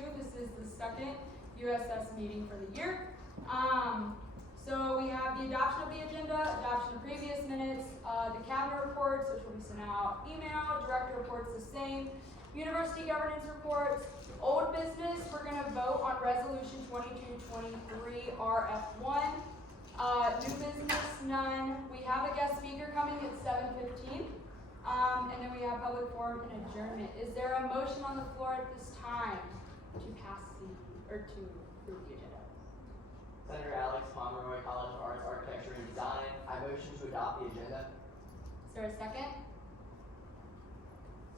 This is the second USS meeting for the year. So we have the adoption of the agenda, adoption of previous minutes, the cabinet reports, which will be sent out email, director reports the same, university governance reports, old business, we're going to vote on resolution 2223 RF1. New business, none. We have a guest speaker coming at 7:15. And then we have public forum and adjournment. Is there a motion on the floor at this time to pass to approve the agenda? Senator Alex Pomeroy, College of Arts, Architecture and Design. I motion to adopt the agenda. Is there a second?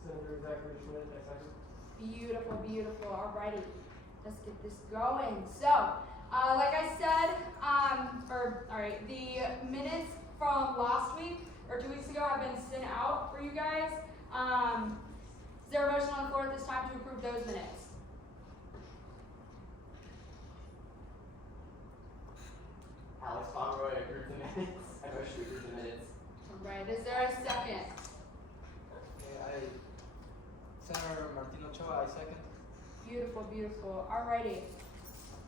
Senator Zachary Schmidt, I second. Beautiful, beautiful. Alrighty, let's get this going. So, like I said, the minutes from last week or 2 weeks ago have been sent out for you guys. Is there a motion on the floor at this time to approve those minutes? Alex Pomeroy, approve the minutes. I motion to approve the minutes. Alright, is there a second? Senator Martino Ochoa, I second. Beautiful, beautiful. Alrighty.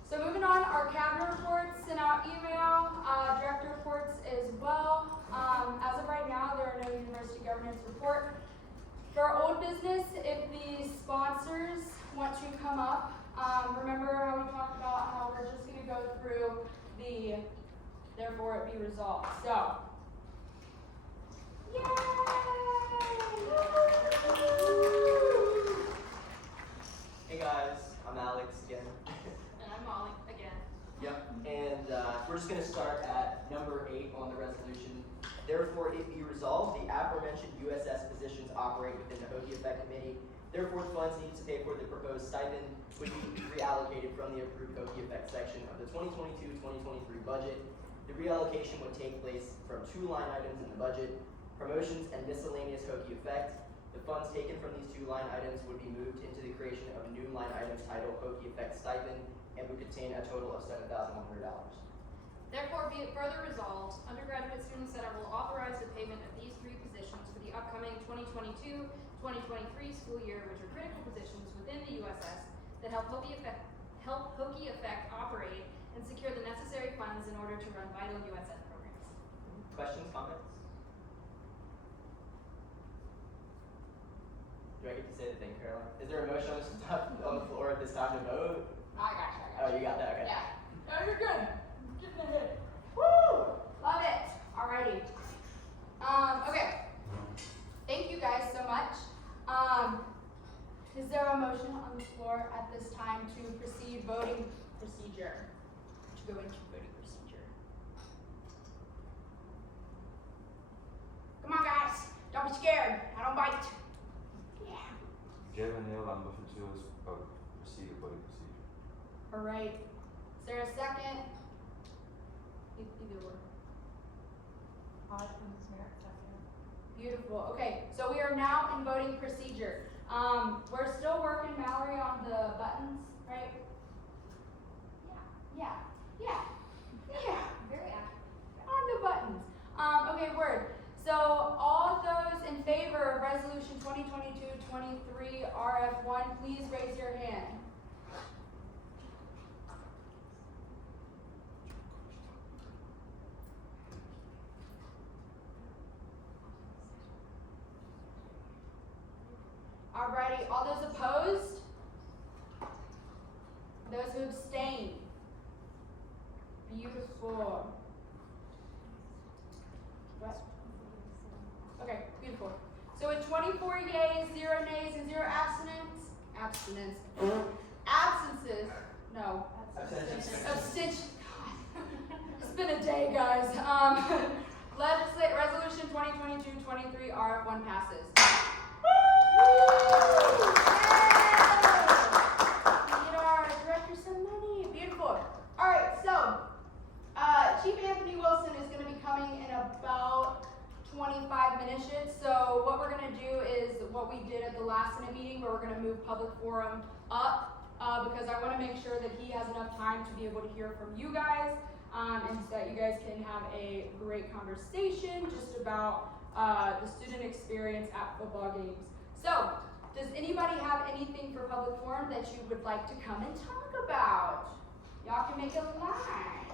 So moving on, our cabinet reports sent out email, director reports as well. As of right now, there are no university governance report. For our old business, if the sponsors want to come up, remember how we talked about how we're just going to go through the therefore it be resolved. So, yay! Hey guys, I'm Alex again. And I'm Molly again. Yep, and we're just going to start at number 8 on the resolution. Therefore, it be resolved, the aforementioned USS positions operate within the Hockey Effect Committee. Therefore, the funds needed to pay for the proposed stipend would be reallocated from the approved Hockey Effect section of the 2022-2023 budget. The reallocation would take place from 2 line items in the budget: promotions and miscellaneous Hockey Effect. The funds taken from these 2 line items would be moved into the creation of a new line item titled Hockey Effect Stipend and would contain a total of $7,100. Therefore, be it further resolved, undergraduate student center will authorize the payment of these 3 positions for the upcoming 2022-2023 school year, which are critical positions within the USS that help Hockey Effect operate and secure the necessary funds in order to run vital USS programs. Questions, comments? Do I get to say the thing, Caroline? Is there a motion on the floor at this time to vote? I got you. Oh, you got that, okay. Yeah. No, you're good. Getting ahead. Woo! Love it. Alrighty. Okay. Thank you guys so much. Is there a motion on the floor at this time to proceed voting procedure? To go into voting procedure. Come on, guys. Don't be scared. I don't bite. Yeah. Jalen Neal, I'm motion to proceed with voting procedure. Alright. Is there a second? Either or. Beautiful. Okay, so we are now in voting procedure. We're still working, Mallory, on the buttons, right? Yeah. Very accurate. On the buttons. Okay, word. So all those in favor of resolution 2022-23 RF1, please raise your hand. Alrighty, all those opposed? Those who abstain? Beautiful. What? Okay, beautiful. So with 24 yeas, 0 nays, and 0 absences, no. Abstentions. It's been a day, guys. Resolution 2022-23 RF1 passes. Need our director some money. Beautiful. Alright, so Chief Anthony Wilson is going to be coming in about 25 minutes. So what we're going to do is what we did at the last Senate meeting, where we're going to move public forum up because I want to make sure that he has enough time to be able to hear from you guys and so that you guys can have a great conversation just about the student experience at football games. So Does anybody have anything for public forum that you would like to come and talk about? Y'all can make a line.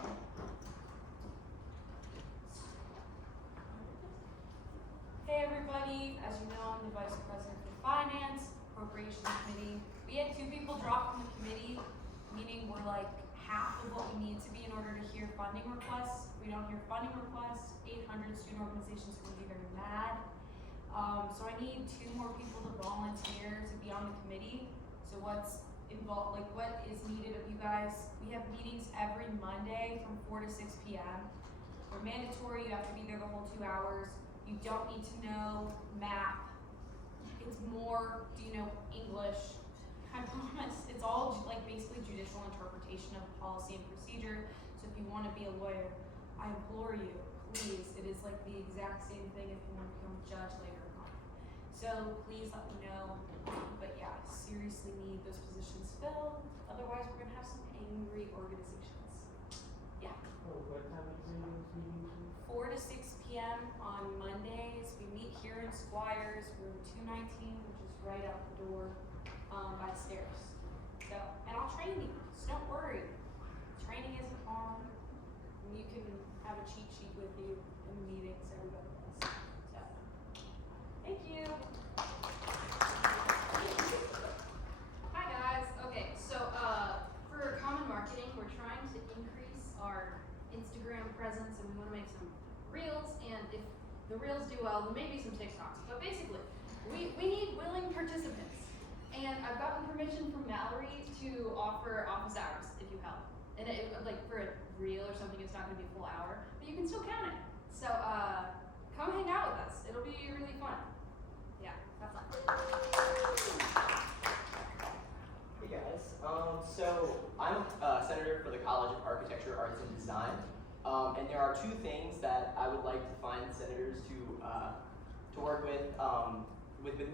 Hey everybody, as you know, I'm the Vice President for Finance, Appropriations Committee. We had 2 people drop from the committee, meaning we're like half of what we need to be in order to hear funding requests. If we don't hear funding requests, 800 student organizations are gonna be very mad. So I need 2 more people to volunteer to be on the committee. So what's involved, like what is needed of you guys? We have meetings every Monday from 4 to 6 p.m. They're mandatory, you have to be there the whole 2 hours. You don't need to know math. It's more, do you know English? I promise, it's all like basically judicial interpretation of policy and procedure. So if you want to be a lawyer, I implore you, please, it is like the exact same thing if you want to become a judge later on. So please let me know. But yeah, I seriously need those positions filled. Otherwise, we're gonna have some angry organizations. Yeah. Oh, what time is those meetings? 4 to 6 p.m. on Mondays. We meet here in Squires, room 219, which is right out the door by the stairs. So, and I'll train you, so don't worry. Training isn't hard. And you can have a cheat sheet with you in the meetings, everybody does. So, thank you. Hi guys. Okay, so for common marketing, we're trying to increase our Instagram presence, and we want to make some reels. And if the reels do well, then maybe some TikToks. But basically, we need willing participants. And I've gotten permission from Mallory to offer office hours if you help. And like for a reel or something, it's not going to be a full hour, but you can still count it. So come hang out with us. It'll be really fun. Yeah, that's all. Hey guys, so I'm a senator for the College of Architecture, Arts, and Design, and there are 2 things that I would like to find senators to work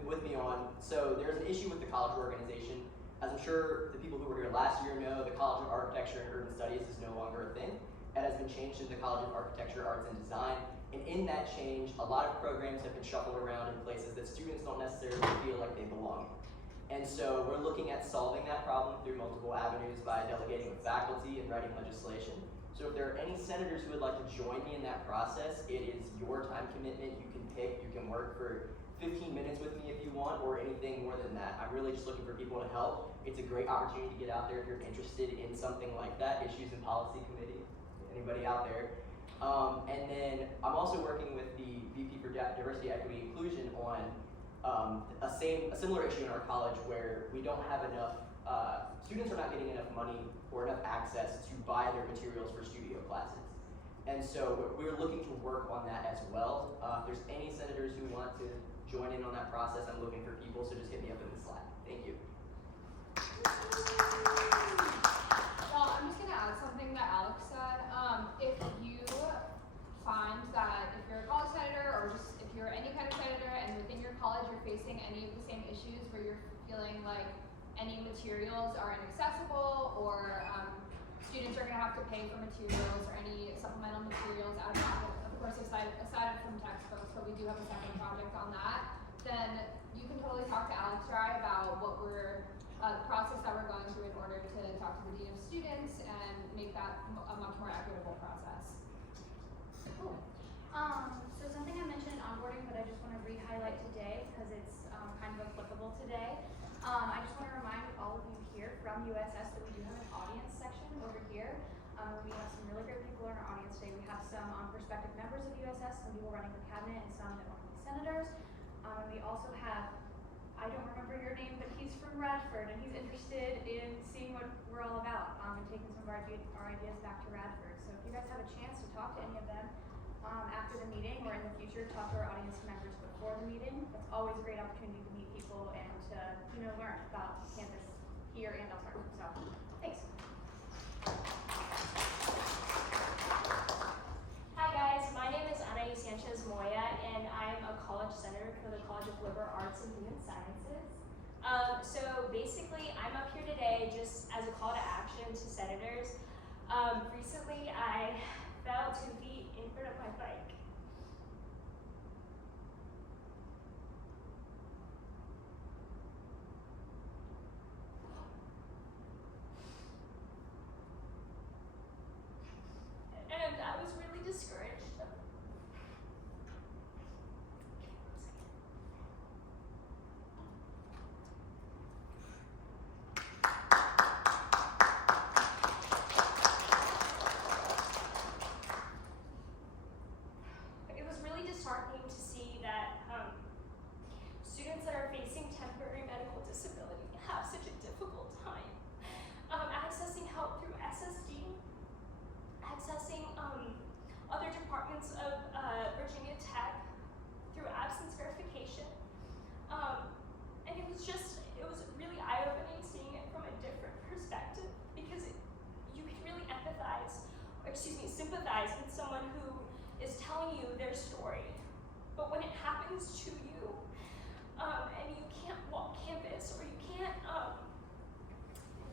with me on. So there's an issue with the college organization. As I'm sure the people who were here last year know, the College of Architecture and Urban Studies is no longer a thing. It has been changed to the College of Architecture, Arts, and Design. And in that change, a lot of programs have been shuffled around in places that students don't necessarily feel like they belong in. And so we're looking at solving that problem through multiple avenues by delegating with faculty and writing legislation. So if there are any senators who would like to join me in that process, it is your time commitment. You can pick, you can work for 15 minutes with me if you want, or anything more than that. I'm really just looking for people to help. It's a great opportunity to get out there if you're interested in something like that, Issues and Policy Committee, anybody out there. And then I'm also working with the VP for Diversity, Equity, Inclusion on a similar issue in our college where we don't have enough, students are not getting enough money or enough access to buy their materials for studio classes. And so we're looking to work on that as well. If there's any senators who want to join in on that process, I'm looking for people, so just hit me up in the Slack. Thank you. Well, I'm just gonna add something that Alex said. If you find that if you're a college senator or just if you're any kind of senator and within your college you're facing any of the same issues where you're feeling like any materials are inaccessible or students are gonna have to pay for materials or any supplemental materials out of pocket, of course aside from textbooks, but we do have a second project on that, then you can totally talk to Alex or I about what we're the process that we're going through in order to talk to the Dean of Students and make that a much more equitable process. Cool. So something I mentioned in onboarding, but I just want to re-highlight today because it's kind of applicable today. I just want to remind all of you here from USS that we do have an audience section over here. We have some really great people in our audience today. We have some prospective members of USS, some people running for cabinet, and some that want to be senators. We also have, I don't remember your name, but he's from Radford, and he's interested in seeing what we're all about and taking some of our ideas back to Radford. So if you guys have a chance to talk to any of them after the meeting or in the future, talk to our audience members before the meeting. It's always a great opportunity to meet people and to learn about campus here and elsewhere. So thanks. Hi guys, my name is Anaí Sanchez Moya, and I am a college senator for the College of Liberal Arts and Human Sciences. So basically, I'm up here today just as a call to action to senators. Recently, I fell 2 feet in front of my bike. sympathize with someone who is telling you their story. But when it happens to you, and you can't walk campus or you can't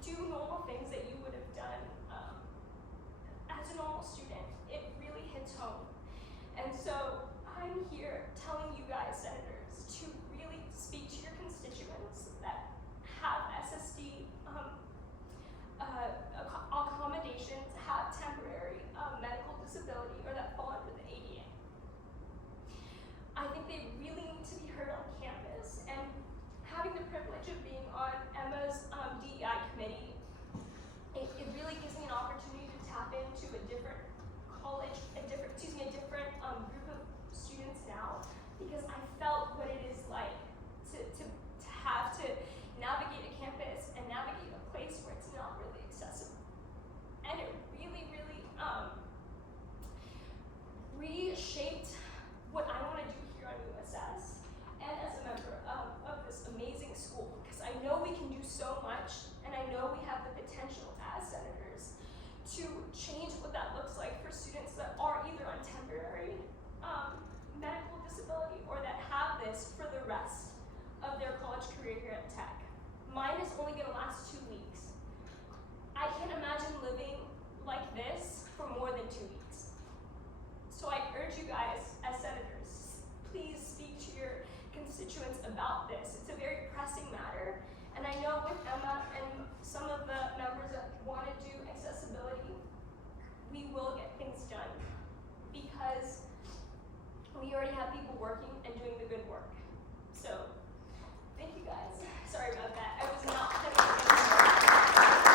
do normal things that you would have done as a normal student, it really hits home. And so I'm here telling you guys, senators, to really speak to your constituents that have SSD accommodations, have temporary medical disability, or that fall under the ADA. I think they really need to be heard on campus, and having the privilege of being on Emma's DEI committee, it really gives me an opportunity to tap into a different college, a different group of students now, because I felt what it is like to have to navigate a campus and navigate a place where it's not really accessible. And it really, really reshaped what I want to do here on USS and as a member of this amazing school, because I know we can do so much, and I know we have the potential as senators to change what that looks like for students that are either on temporary medical disability or that have this for the rest of their college career here at Tech. Mine is only going to last 2 weeks. I can't imagine living like this for more than 2 weeks. So I urge you guys as senators, please speak to your constituents about this. It's a very pressing matter. And I know with Emma and some of the members that want to do accessibility, we will get things done because we already have people working and doing the good work. So, thank you guys. Sorry about that. I was not planning on getting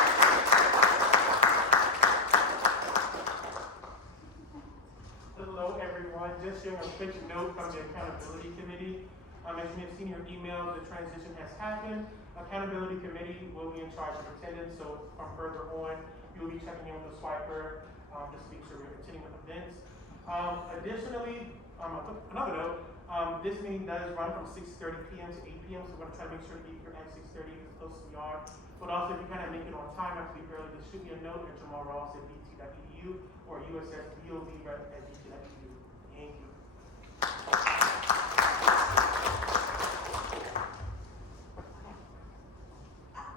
Hello, everyone. Just sharing a quick note from the Accountability Committee. As you may have seen in your email, the transition has happened. Accountability Committee will be in charge of attendance, so from further on, you'll be checking in with the swiper just to make sure we're continuing with events. Additionally, another note, this meeting does run from 6:30 p.m. to 8 p.m., so we're going to try to make sure to be here at 6:30 as close as we are. But also, if you kind of make it on time, have to be early, just shoot me a note at jamalross@bt.edu or ussbov@bt.edu. Thank you.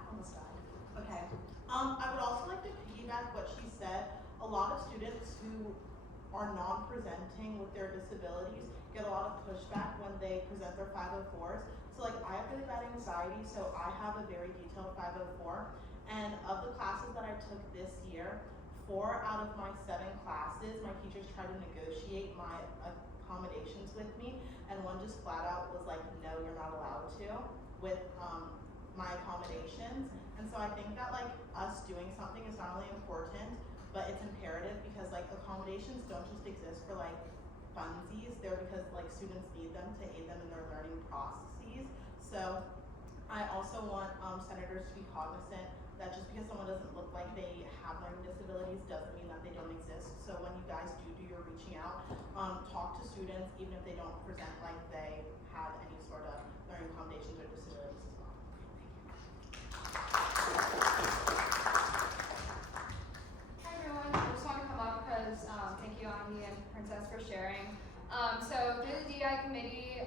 Almost died. Okay. I would also like to piggyback what she said. A lot of students who are non-presenting with their disabilities get a lot of pushback when they present their 504s. So like I have really bad anxiety, so I have a very detailed 504. And of the classes that I took this year, 4 out of my 7 classes, my teachers tried to negotiate my accommodations with me, and one just flat out was like, no, you're not allowed to with my accommodations. And so I think that like us doing something is not only important, but it's imperative, because like accommodations don't just exist for like funsies, they're because like students need them to aid them in their learning processes. So I also want senators to be cognizant that just because someone doesn't look like they have learning disabilities doesn't mean that they don't exist. So when you guys do your reaching out, talk to students even if they don't present like they have any sort of learning accommodations or disabilities as well. Hi everyone, I just want to come up because thank you Ani and Princess for sharing. So through the DI committee,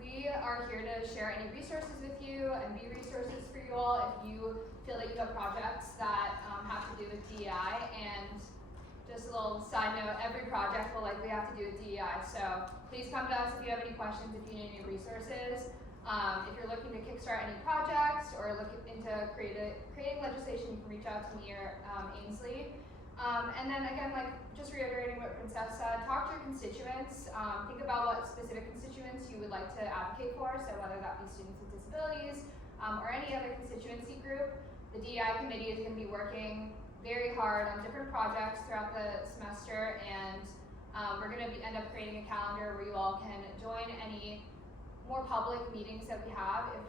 we are here to share any resources with you and be resources for you all if you feel that you have projects that have to do with DEI. And just a little side note, every project will likely have to do with DEI. So please come to us if you have any questions, if you need any resources. If you're looking to kickstart any projects or looking into creating legislation, you can reach out to me or Ainsley. And then again, like just reiterating what Princess said, talk to your constituents. Think about what specific constituents you would like to advocate for. So whether that be students with disabilities or any other constituency group, the DEI committee is going to be working very hard on different projects throughout the semester, and we're going to end up creating a calendar where you all can join any more public meetings that we have if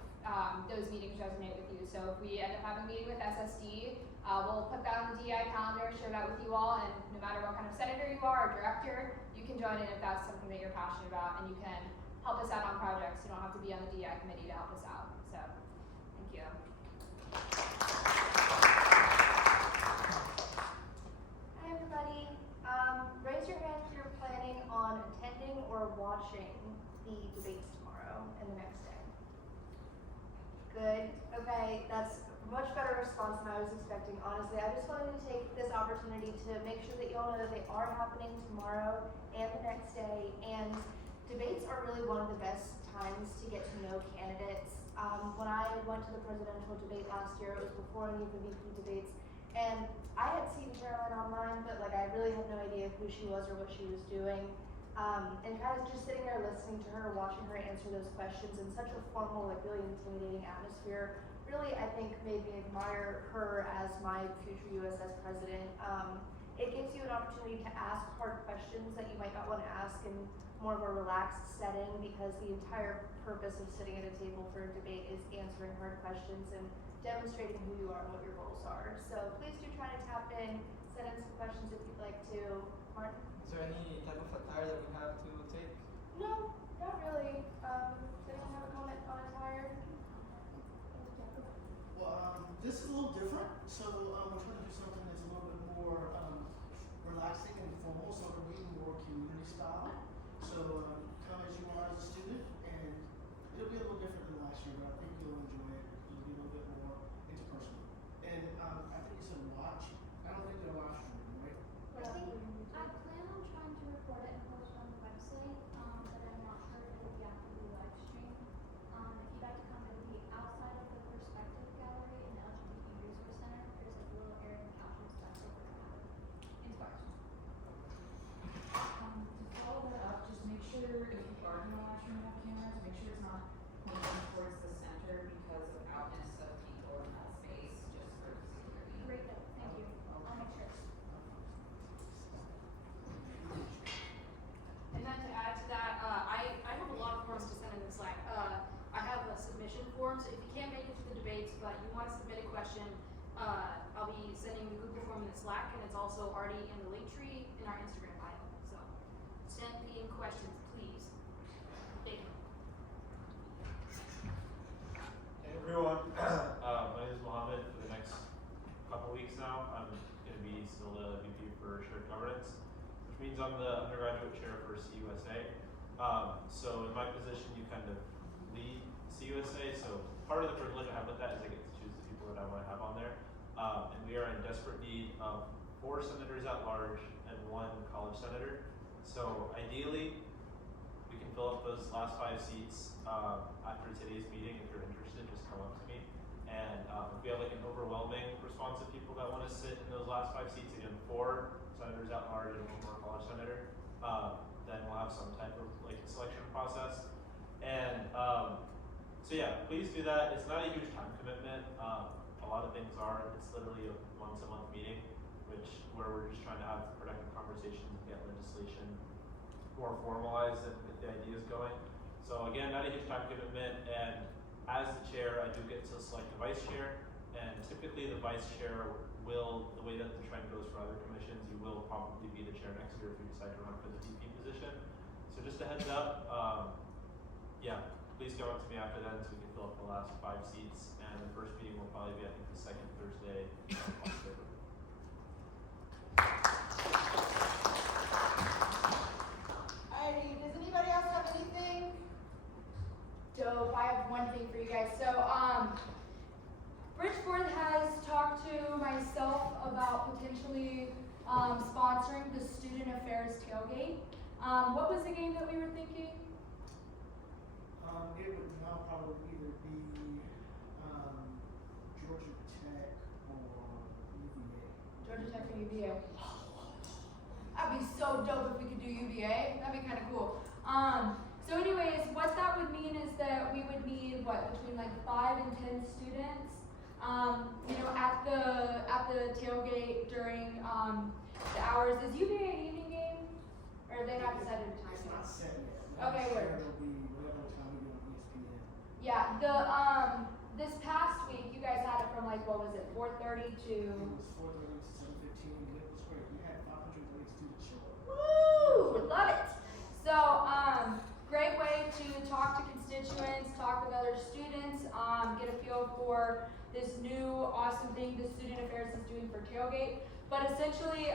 those meetings resonate with you. So if we end up having a meeting with SSD, we'll put that on the DEI calendar, share that with you all, and no matter what kind of senator you are or director, you can join in if that's something that you're passionate about, and you can help us out on projects. You don't have to be on the DEI committee to help us out. So, thank you. Hi everybody. was expecting, honestly. I just wanted to take this opportunity to make sure that you all know that they are happening tomorrow and the next day. And debates are really one of the best times to get to know candidates. When I went to the presidential debate last year, it was before any of the VP debates. And I had seen Caroline online, but like I really had no idea who she was or what she was doing. And kind of just sitting there listening to her, watching her answer those questions in such a formal, like really intimidating atmosphere, really I think made me admire her as my future USS president. It gives you an opportunity to ask hard questions that you might not want to ask in more of a relaxed setting, because the entire purpose of sitting at a table for a debate is answering hard questions and demonstrating who you are and what your goals are. So please do try to tap in, send in some questions if you'd like to. Martin? Is there any type of attire that we have to take? No, not really. Does anyone have a comment on attire? Well, this is a little different. So we're trying to do something that's a little bit more relaxing and formal, so it'll be more community style. So come as you are as a student, and it'll be a little different than last year, but I think you'll enjoy it. It'll be a little bit more interpersonal. And I think you said watch. I don't think they're live streaming, right? I plan on trying to record it and post it on the website, but I'm not sure if it will be actively live streamed. If you'd like to come, it will be outside of the perspective gallery in the LGBT Resource Center. There's like a little area in the couches that's where we're gonna have it. Inspiration. To follow that up, just make sure if you are gonna watch and have cameras, make sure it's not pointing towards the center because of outness of people in that space, just for security. Great note, thank you. I'll make sure. And then to add to that, I have a lot of forms to send in the Slack. I have a submission form, so if you can't make it to the debates, but you want to submit a question, I'll be sending the Google form in the Slack, and it's also already in the link tree in our Instagram bio. So send me in questions, please. Thank you. Hey everyone, my name is Mohammed. For the next couple weeks now, I'm going to be still the VP for Shared Governance, which means I'm the undergraduate chair for CUSA. So in my position, you kind of lead CUSA. So part of the privilege I have with that is I get to choose the people that I want to have on there. And we are in desperate need of 4 senators at large and 1 college senator. So ideally, we can fill up those last 5 seats after today's meeting. If you're interested, just come up to me. And if we have like an overwhelming response of people that want to sit in those last 5 seats, again, 4 senators at large and 1 more college senator, then we'll have some type of like selection process. And so yeah, please do that. It's not a huge time commitment. A lot of things are. It's literally a once-a-month meeting, where we're just trying to have productive conversations and get legislation more formalized and get the ideas going. So again, not a huge time commitment. And as the chair, I do get to select a vice chair. And typically the vice chair will, the way that the trend goes for other commissions, you will probably be the chair next year if you decide to run for the VP position. So just a heads up, yeah, please come up to me after that so we can fill up the last 5 seats. And the first meeting will probably be, I think, the second Thursday of October. Alrighty, does anybody else have anything? Dope, I have one thing for you guys. So, Bridgeport has talked to myself about potentially sponsoring the Student Affairs Tailgate. What was the game that we were thinking? It would now probably either be Georgia Tech or UVA. Georgia Tech or UVA. That'd be so dope if we could do UVA. That'd be kind of cool. So anyways, what that would mean is that we would need, between like 5 and 10 students, at the tailgate during the hours. Is UVA an evening game? Or they not decided a time? It's not set yet. Okay, sure word. It'll be whatever time we do on ESPN. Yeah, this past week you guys had it from like, what was it, 4:30 to? It was 4:30 to 7:15. It was great. We had 530 students show up. Woo! Love it. So, great way to talk to constituents, talk with other students, get a feel for this new awesome thing the Student Affairs is doing for tailgate. But essentially,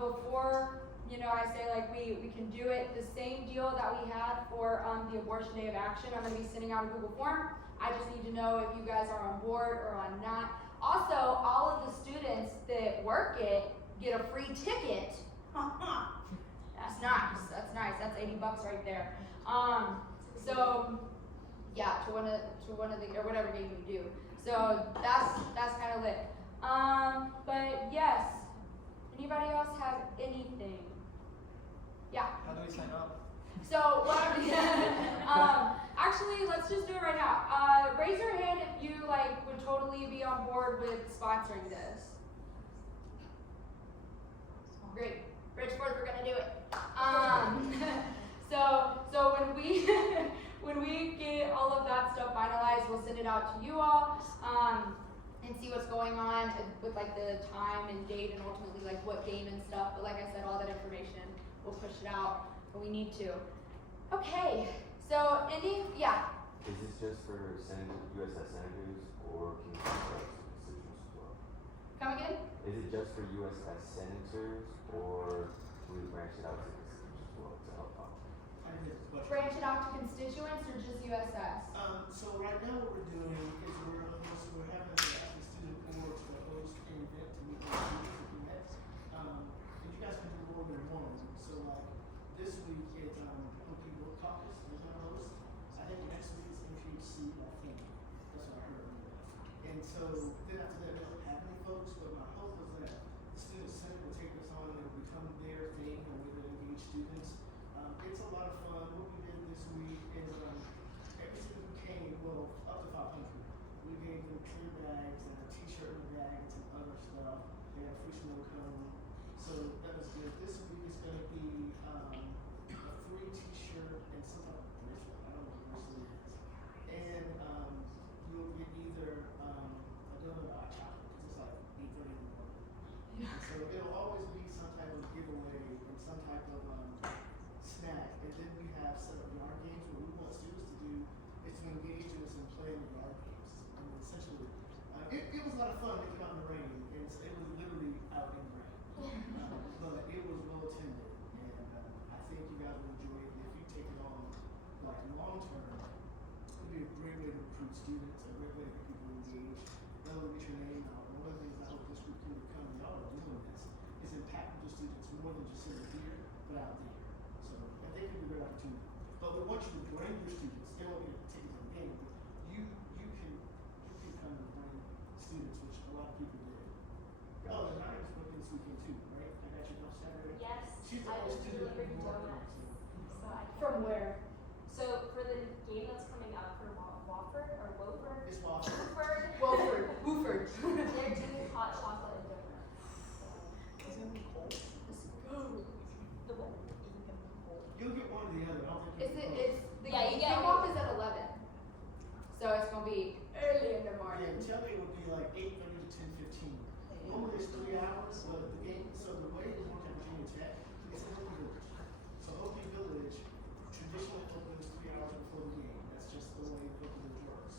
before I say like we can do it, the same deal that we had for the Abortion Day of Action. I'm going to be sending out a Google form. I just need to know if you guys are on board or on not. Also, all of the to one of the, or whatever game you do. So that's kind of lit. But yes, anybody else have anything? Yeah. How do we sign up? So what actually, let's just do it right now. Raise your hand if you would totally be on board with sponsoring this. Great, Bridgeport, we're gonna do it. So when we when we get all of that stuff finalized, we'll send it out to you all and see what's going on with the time and date and ultimately what game and stuff. But like I said, all that information we'll push it out when we need to. Okay, so yeah. Is this just for USS senators, or can you branch it out to constituents as well? Come again? Is it just for USS senators, or can we branch it out to constituents as well to help out? I did this question. Branch it out to constituents or just USS? So right now what we're doing is we're having the student board to host an event to meet the students that we met. And you guys can do more than one. So this week it's Open Book Caucus is gonna host. I think next week is MPHC, I think. That's what I heard. And so then after that we don't have any folks, but my hope is that the student senate will take this on and it will become their thing and we're gonna engage students. It's a lot of fun. What we did this week is every student who came, well, up to 500, we gave them clear bags and a t-shirt in the bag and some other stuff. They had a free snow cone. So that was good. This week is going to be a free t-shirt and some type of bracelet. I don't know what bracelet it is. And you'll get either a donut or hot chocolate because it's 8:30 in the morning. And so it'll always be some type of giveaway and some type of snack. And then we have set up yard games. What we want students to do is to engage in some playing the yard games. And essentially, it was a lot of fun making out in the rain. And it was literally out in the rain. But it was well attended. And I think you guys will enjoy it. And if you take it on long term, it'll be a great way to recruit students, a great way to get people engaged. They'll get your name out. One of the things I hope this group can become, and y'all are doing this, is impacting the students more than just sitting here, but out there. So I think it'll be a great opportunity. But we want you to bring your students. They won't get tickets to the game, but you can come and bring students, which a lot of people did. Oh, and I was working this weekend too, right? I got you on Saturday. Yes, She's the I only just student delivered who worked on it, donuts. so. So I can- From where? So for the game that's coming up for Wofford or Wofford, It's Wofford. Wofford, Wooford. they're doing hot chocolate and donuts. Is it gonna be cold? The what? You'll get one or the other. I don't think Is you'll it? get It's the Yeah, you get kickoff is at 11, so it's gonna be early in the both. morning. Yeah, tell me it would be 8:30 to 10:15. Normally it's 3 hours, but the game, so the way it works at Virginia Tech, it's in Oakley Village. So Oakley Village traditionally opens 3 hours before the game. That's just the way Oakley Village works.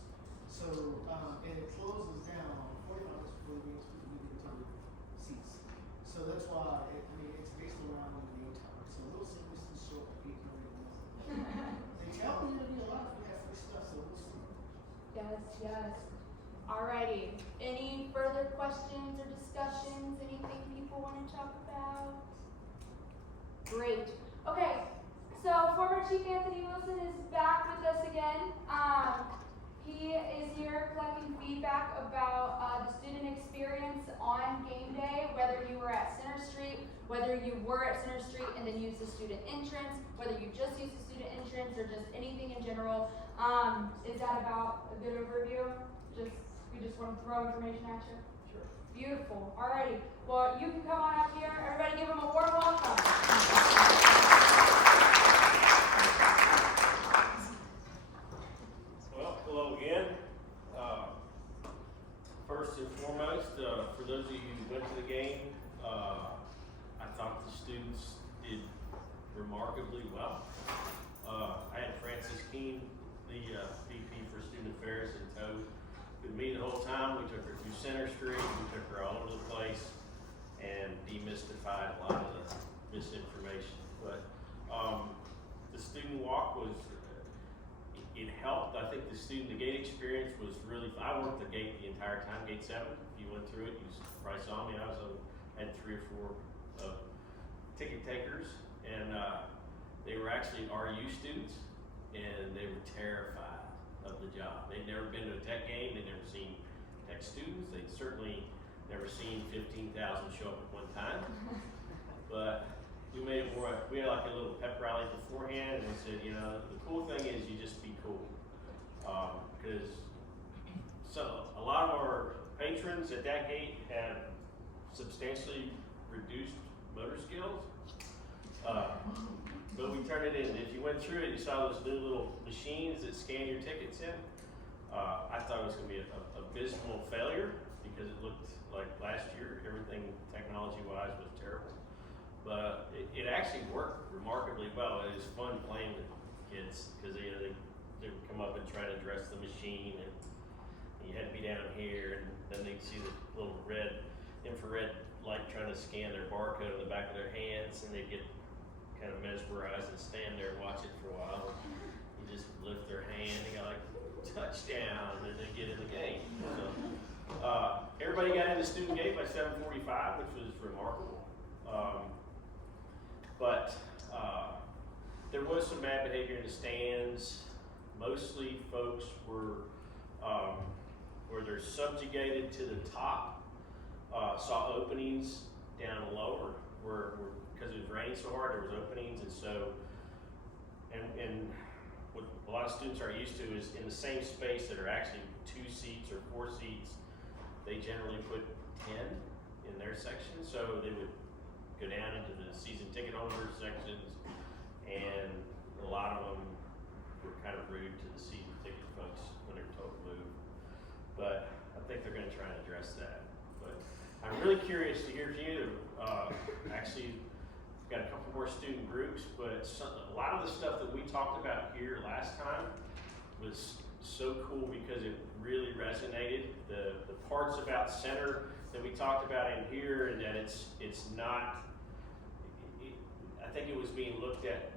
So, and it closes down 40 minutes before the game, so people need to get to the seats. So that's why, it's based around the game time. So we'll see this is short, 8:30 in the morning. They tell me there'll be a lot if we have free stuff, so we'll see. Yes. Alrighty. Any further questions or discussions? Anything people want to talk about? Great. Okay. So former Chief Anthony Wilson is back with us again. He is here collecting feedback about the student experience on game day, whether you were at Center Street, whether you were at Center Street and then used the student entrance, whether you just used the student entrance or just anything in general. Is that about a good overview? We just want to throw information at you? Sure. Beautiful. Alrighty. Well, you can come on up here. Everybody give him a warm welcome. Well, hello again. First and foremost, for those of you who went to the game, I thought the students did remarkably well. I had Francis Keene, the VP for Student Affairs, in tow with me the whole time. We took her through Center Street, we took her all over the place, and demystified a lot of the misinformation. But the student walk was, it helped. I think the gate experience was really, I worked the gate the entire time, gate 7. If you went through it, you probably saw me. I had 3 or 4 ticket takers, and they were actually RU students, and they were terrified of the job. They'd never been to a tech game, they'd never seen tech students, they'd certainly never seen 15,000 show up at one time. But we made it more, we had like a little pep rally beforehand, and we said, you know, the cool thing is you just be cool. Because a lot of our patrons at that gate had substantially reduced motor skills. But we turned it in. If you went through it, you saw those new little machines that scan your tickets in. I thought it was going to be a abysmal failure because it looked like last year everything technology-wise was terrible. But it actually worked remarkably well. It was fun playing with kids because they would come up and try to address the machine, and you had to be down here, and then they'd see the little red infrared light trying to scan their barcode on the back of their hands, and they'd get kind of mesmerized and stand there and watch it for a while. You just lift their hand and go like, touchdown, and they get in the game. So, everybody got in the student gate by 7:45, which was remarkable. But there was some bad behavior in the stands. Mostly folks were where they're subjugated to the top, saw openings down lower where because it was raining so hard, there was openings, and so and what a lot of students are used to is in the same space that are actually 2 seats or 4 seats, they generally put 10 in their section, so they would go down into the season ticket holder sections, and a lot of them were kind of rude to the season ticket folks when they were told to move. But I think they're going to try and address that. But I'm really curious to hear from you. Actually, we've got a couple more student groups, but a lot of the stuff that we talked about here last time was so cool because it really resonated. The parts about center that we talked about in here, and that it's not. I think it was being looked at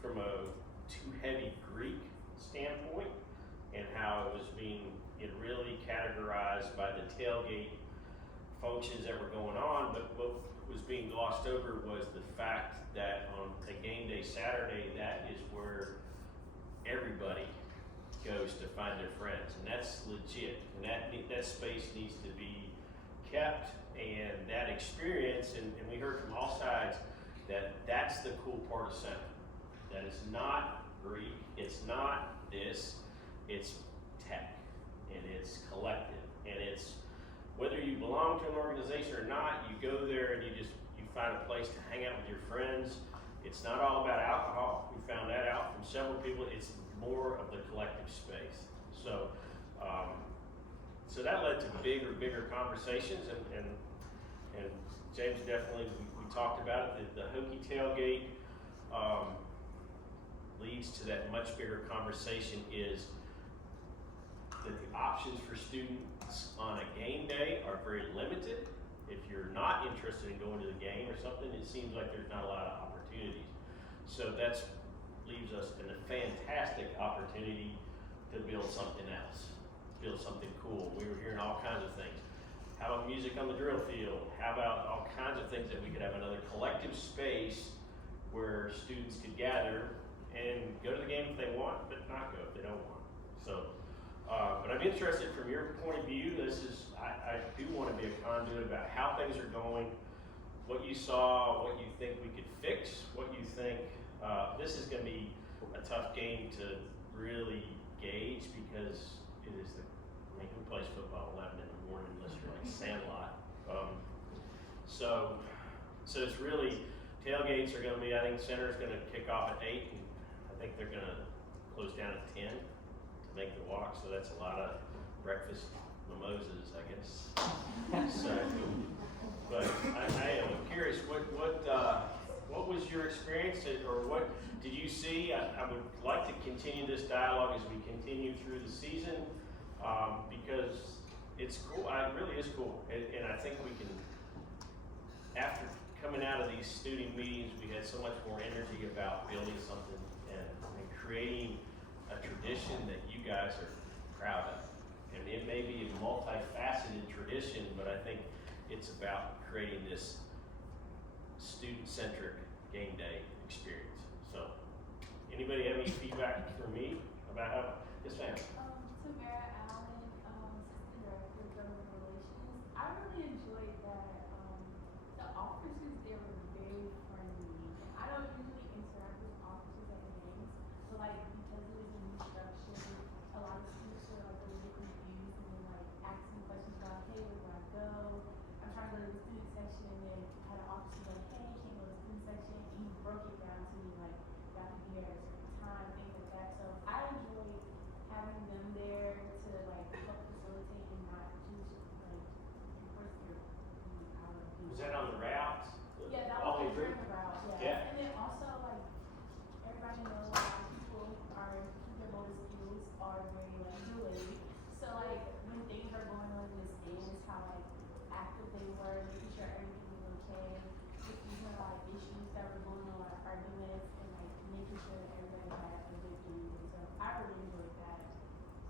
from a too heavy Greek standpoint, and how it was being really categorized by the tailgate functions that were going on. But what was being glossed over was the fact that on a game day Saturday, that is where everybody goes to find their friends, and that's legit. And that space needs to be kept, and that experience. And we heard from all sides that that's the cool part of center. That it's not Greek, it's not this, it's tech, and it's collective, and it's whether you belong to an organization or not, you go there and you find a place to hang out with your friends. It's not all about alcohol. We found that out from several people. It's more of the collective space. So, so that led to bigger conversations, and James definitely, we talked about it. The Hokie tailgate leads to that much bigger conversation is that the options for students on a game day are very limited. If you're not interested in going to the game or something, it seems like there's not a lot of opportunities. So that leaves us in a fantastic opportunity to build something else, build something cool. We were hearing all kinds of things. How about music on the drill field? How about all kinds of things that we could have another collective space where students could gather and go to the game if they want, but not go if they don't want. So, but I'm interested from your point of view. I do want to be a conduit about how things are going, what you saw, what you think we could fix, what you think. This is going to be a tough game to really gauge because it is who plays football 11 in the morning unless you're like Sandlot. So it's really, tailgates are going to be, I think center is going to kick off at 8, and I think they're going to close down at 10 to make the walk, so that's a lot of breakfast mimosas, I guess. So, but I am curious, what was your experience, or what did you see? I would like to continue this dialogue as we continue through the season, because it's cool. It really is cool, and I think we can, after coming out of these student meetings, we had so much more energy about building something and creating a tradition that you guys are proud of. And it may be a multifaceted tradition, but I think it's about creating this student-centric game day experience. So, anybody have any feedback for me? about how, yes ma'am. Tamara Allen, Assistant Director of Government Relations. I really enjoyed that the officers there were very friendly. And I don't usually interact with officers at the games, but like because it was a new structure, a lot of students were like a little confused and then like asking questions about, hey, where do I go? I'm trying to go to the student section, and then had an officer like, hey, can't go to the student section. And he broke it down to me like, you have to be there at a certain time, things like that. So I enjoyed having them there to like help facilitate and not just like enforce their out of the. Was that on the route? Yeah, that All was the way the through? route, yeah. Yeah. And then also like everybody knows a lot of people are their motor skills are very like delayed. So like when things are going on in this game, it's how like active they were, making sure everything was okay. If you had like issues that were going on, like arguments, and like making sure that everybody had a good game. So I really enjoyed that.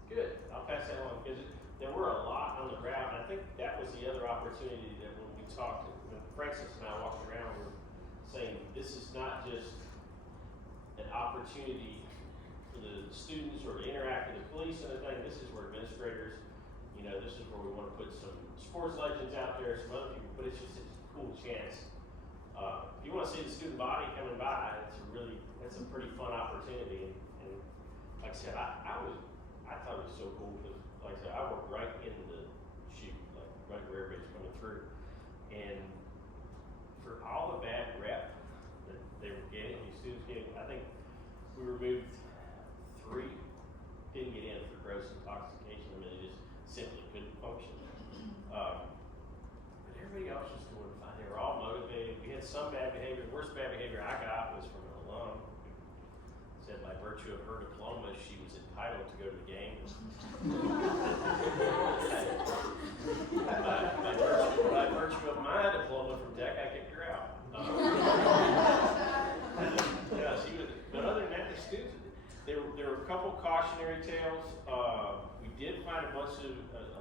Good, I'll pass that on, because there were a lot on the route, and I think that was the other opportunity that when we talked, when Francis and I walked around, we were saying, this is not just an opportunity for the students or to interact with the police and everything, this is where administrators, you know, this is where we wanna put some sports legends out there, some other people, but it's just a cool chance. If you wanna see the student body coming by, that's a pretty fun opportunity, and like I said, I thought it was so cool, because like I said, I worked right in the chute, like right where everybody's coming through. And for all the bad rep that they were getting, these students getting, I think we removed 3, didn't get in for gross intoxication. I mean, they just simply couldn't function. But everybody else was doing fine. They were all motivated. We had some bad behavior. The worst bad behavior I got was from an alum who said by virtue of her diploma, she was entitled to go to the game. by virtue of my diploma from Tech, I kicked her out. Yeah, she was, but other than that, the students, there were a couple cautionary tales. We did find a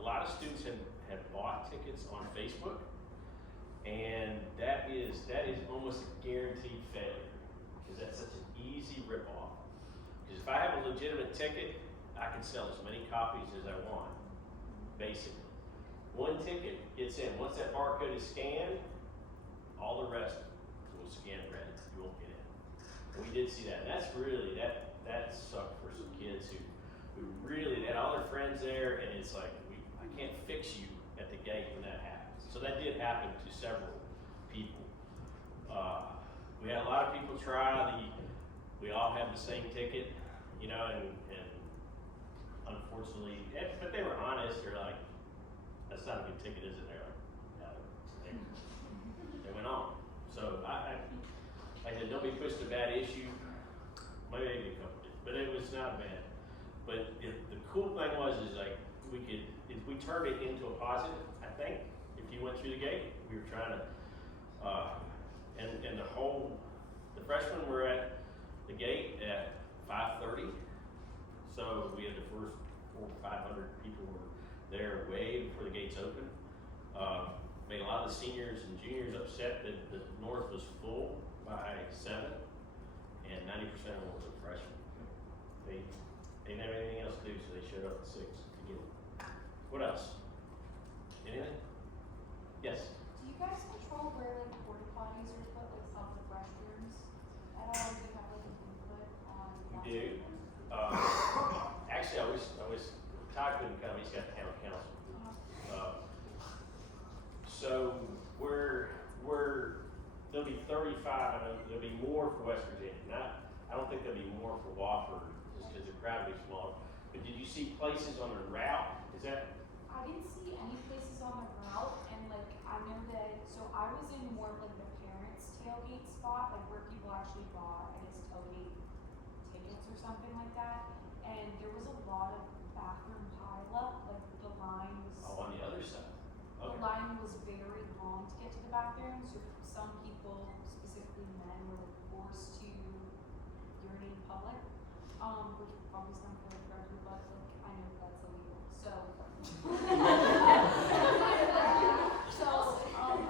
lot of students had bought tickets on Facebook, and that is almost a guaranteed failure, because that's such an easy ripoff. Because if I have a legitimate ticket, I can sell as many copies as I want, basically. One ticket gets in. Once that barcode is scanned, all the rest will scan red. You won't get in. And we did see that. And that's really, that sucked for some kids who really, they had all their friends there, and it's like, I can't fix you at the gate when that happens. So that did happen to several people. We had a lot of people try we all have the same ticket, you know, and unfortunately, but they were honest. They're like, that's not a good ticket, is it? They're like, no. They went on. So I said, nobody pushed a bad issue. Maybe a couple did, but it was not bad. But the cool thing is like, if we turned it into a positive, I think, if you went through the gate, we were trying to, and the freshmen were at the gate at 5:30. So we had the first 400 or 500 people were there way before the gates opened. Made a lot of the seniors and juniors upset that the north was full by 7, and 90% of them were freshmen. They didn't have anything else to do, so they showed up at 6 to get it. What else? Anything? Yes? Do you guys control where like porta potties are put, like public restrooms? I don't know if you have like an input on that. We do. Actually, I wish Todd couldn't come. He's got town council. So there'll be 35. There'll be more for West Virginia. I don't think there'll be more for Wofford, just because the crowd will be smaller. But did you see places on the route? Is that? I didn't see any places on the route, and like I know that. So I was in more of like the parents' tailgate spot, like where people actually bought, I guess, tailgate tickets or something like that. And there was a lot of bathroom pileup. Like the line was. Oh, on the other side. Okay. The line was very long to get to the bathroom, so some people, specifically men, were like forced to urinate in public, which probably sounds like rugby, but like I know that's illegal. So, a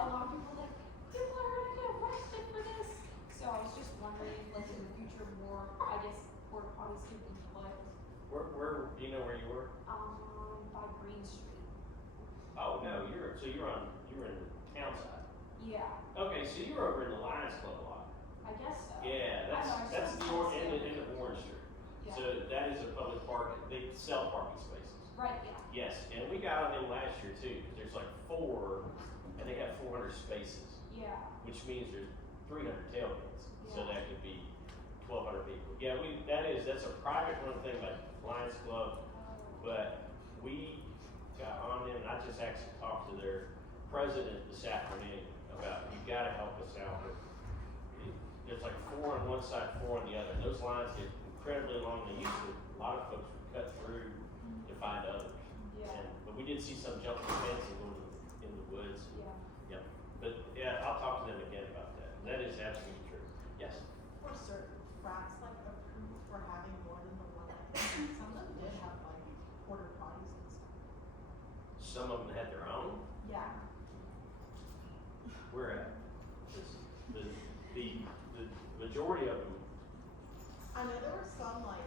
lot of people like people are gonna get arrested for this. So I was just wondering, like in the future, more I guess porta potties could be put Yeah, Okay, so you're over in the Lions Club a lot. I guess so. Yeah, I know, I that's saw the some end of Orange Street. Yeah. So that is a public park, they sell parking spaces. Right, yeah. Yes, and we got on them last year too, because there's like 4, and they have 400 spaces, Yeah. which means there's 300 tailgates. So Yeah. that could be 1,200 people. Yeah, that's a private run thing like Lions Club, but we got on them, and I just actually talked to their president this afternoon about, you gotta help us out. There's like 4 on one side, 4 on the other, and those lines get incredibly long. They used to, a lot of folks would cut through to find others. Yeah. But we did see some jump the fence and go in the woods. Yeah. Yep. But yeah, I'll talk to them again about that. That is absolutely true. Yes. For certain frats, like approved for having more than the one activity, some of them did have like porta potties and stuff. Some of them had their own. Yeah. Where at? The majority of them. I know there were some like,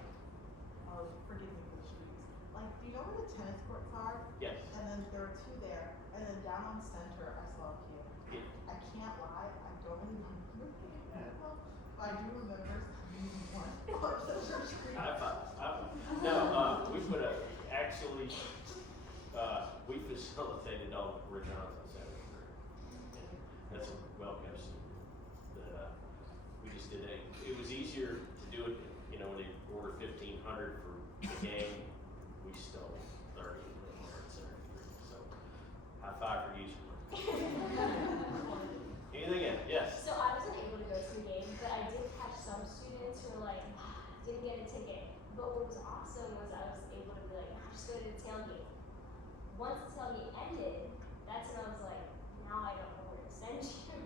oh, forgive me for the streets. Like, do you know where the tennis courts are? Yes. And then there were 2 there, and then down on Center, I saw a kid. Yeah. I can't lie, I don't remember it very well, but I do remember seeing one on Center Street. We put a, actually, we facilitated all the Regina's on Saturday Street. That's a well-kept secret. We just did it. It was easier to do it, when they ordered 1,500 for the game, we stole 30 on Center Street. So, high five for using one. Anything else? Yes. So I wasn't able to go to the game, but I did catch some students who were like, didn't get a ticket. But what was awesome was I was able to be like, I'll just go to the tailgate. Once the tailgate ended, that's when I was like, now I don't know where to send you.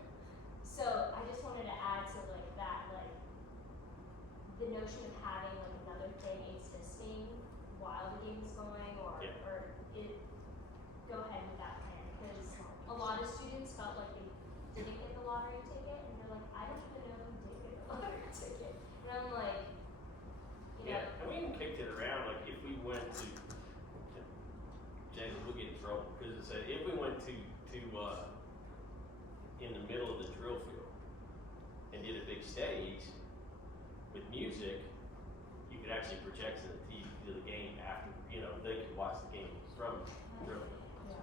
So I just wanted to add to like that, like the notion of having like another thing existing while the game is going, or go ahead with that plan, because a lot of students felt like they didn't get the lottery ticket, and they're like, I don't even know who did get the lottery ticket, and I'm like, Yeah, and we even kicked it around, like if we went to, James, we'll get in trouble, because it said, if we went to in the middle of the drill field and did a big stage with music, you could actually project to the TV the game after, they could watch the game from the drill field. Yeah.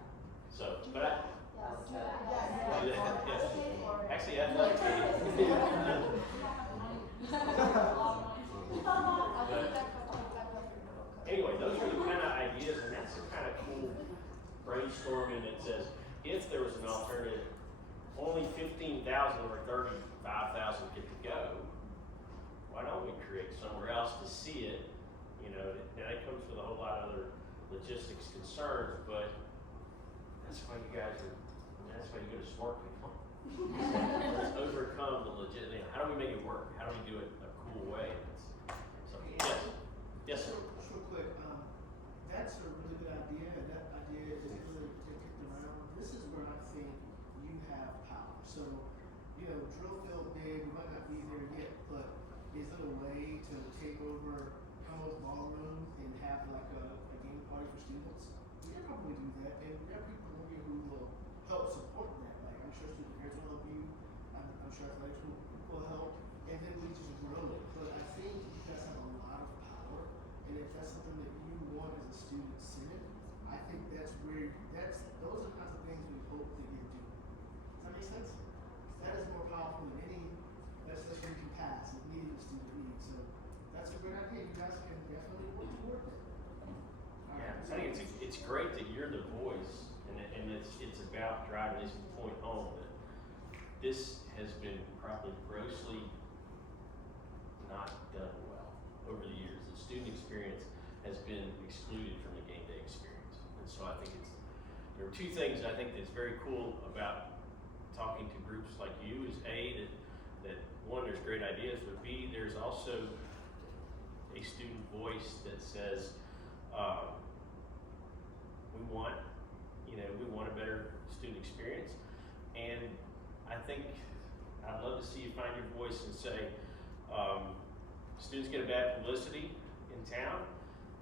So, but I, Yes. actually, athletic Anyway, those are the kind of ideas, and that's the kind of cool brainstorming that says, if there was an alternative, only 15,000 or 35,000 get to go, why don't we create somewhere else to see it? And that comes with a whole lot of other logistics concerns, but that's why you guys that's why you go to smart people. Let's overcome the how do we make it work? How do we do it a cool way? Yes, sir. Just real quick, that's a really good idea, and that idea is really to get kicked around. This is where I think you have power. So, drill field big, we might not be there yet, but is there a way to take over Commonwealth Ballroom and have like a game party for students? We can probably do that, and there are people here who will help support that. Like, I'm sure student parents will help you, I'm sure athletics will help, and then we just grow it. But I think you guys have a lot of power, and if that's something that you want as a student senate, I think that's where, those are the kinds of things we hope that you do. Does that make sense? That is more powerful than any legislation you can pass if needed a student need. So that's a great idea. You guys can definitely work toward that. Yeah, I think it's great that you're the voice, and it's about driving this point home that this has been probably grossly not done well over the years. The student experience has been excluded from the game day experience, and so I think there are 2 things I think that's very cool about talking to groups like you is A, that one, there's great ideas, but B, there's also a student voice that says, we want a better student experience. And I think I'd love to see you find your voice and say, students get a bad publicity in town,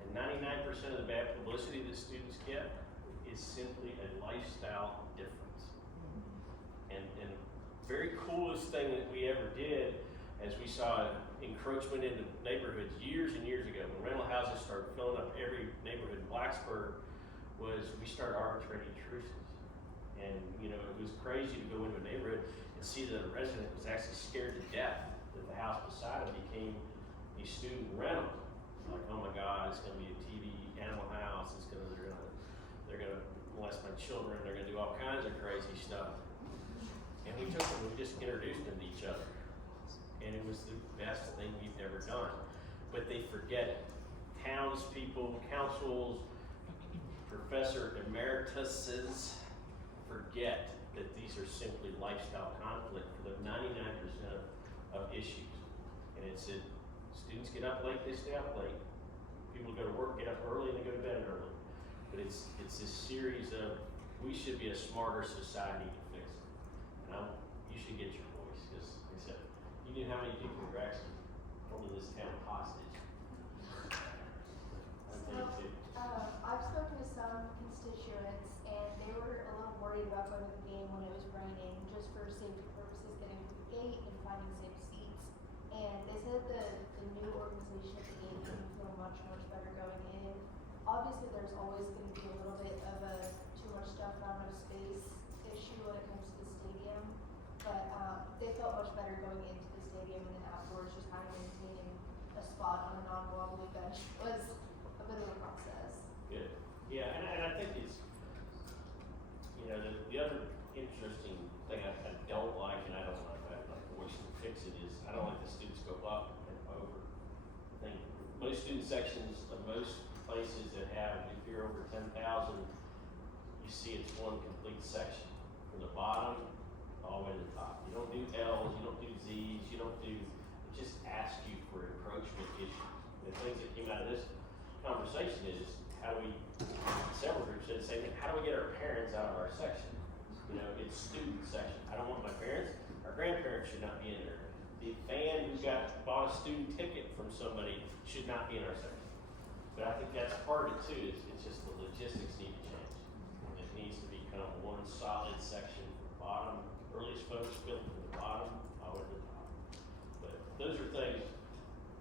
and 99% of the bad publicity that students get is simply a lifestyle difference. And coolest thing that we ever did, as we saw encroachment into neighborhoods years and years ago, when rental houses started filling up every neighborhood in Blacksburg, was we started arbitrating intrusions. And, you know, it was crazy to go into a neighborhood and see that a resident was actually scared to death that the house beside him became a student rental. Like, oh my God, it's gonna be a TV animal house, they're gonna molest my children, they're gonna do all kinds of crazy stuff. And we took them, we just introduced them to each other. And it was the best thing we've ever done. But they forget it. Townspeople, councils, professor emerituses forget that these are simply lifestyle conflict for the 99% of issues. And it's that students get up late, they stay up late. People go to work, get up early, and they go to bed early. But it's this series of, we should be a smarter society to fix it. And you should get your voice, because like I said, you knew how many people were actually holding this town hostage. I've spoken to some constituents, and they were a little worried about going to the game when it was raining, just for safety purposes, getting to the gate and finding safe seats. And they said the new organization at the game can feel much better going in. Obviously, there's always going to be a little bit of a too much stuff, not enough space issue when it comes to the stadium. But they felt much better going into the stadium, and then outdoors, just kind of maintaining a spot on a non-wobbly bench was a bit of a process. Good. Yeah, and I think it's, you know, the other interesting thing I don't like, and I don't know if I have enough voice to fix it, is I don't like the students go up and over. I think most student sections of most places that have, if you're over 10,000, you see it's one complete section. From the bottom all the way to the top. You don't do L's, you don't do Z's, it just asks you for encroachment issues. The things that came out of this conversation is, how do we, several groups said the same thing, how do we get our parents out of our section? You know, it's student section. I don't want my parents, our grandparents should not be in there. The fan who bought a student ticket from somebody should not be in our section. But I think that's part of it too, it's just the logistics need to change. It needs to become one solid section from the bottom, earliest folks built from the bottom, all the way to the top. But those are things,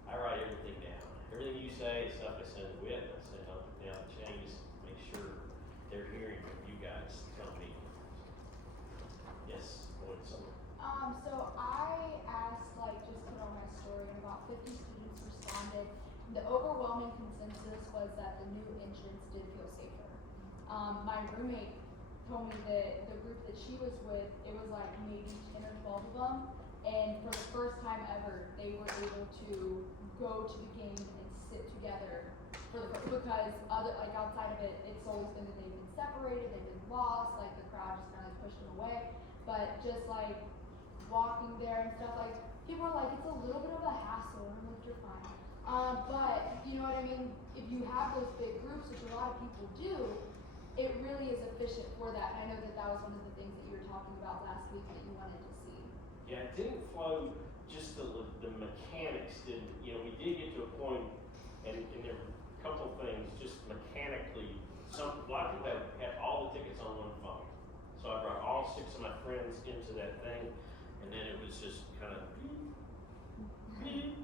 I write everything down. Everything you say is stuff I send to Whit, I send up and down the chain, just make sure they're hearing what you guys tell me. Yes, go ahead, someone. So I asked, just put on my story, and about 50 students responded. The overwhelming consensus was that the new entrance did feel safer. My roommate told me that the group that she was with, it was like maybe 10 or 12 of them, and for the first time ever, they were able to go to the game and sit together because outside of it, it's always been that they've been separated, they've been lost, like the crowd just kind of pushed them away. But just like walking there and stuff, like people are like, it's a little bit of a hassle, and I'm like, you're fine. But you know what I mean? If you have those big groups, which a lot of people do, it really is efficient for that. And I know that was one of the things that you were talking about last week that you wanted to see. Yeah, it didn't flow, just the mechanics didn't, you know, we did get to a point, and there were a couple of things, just mechanically, a lot of people had all the tickets on one phone. So I brought all 6 of my friends into that thing, and then it was just kind of beep, beep,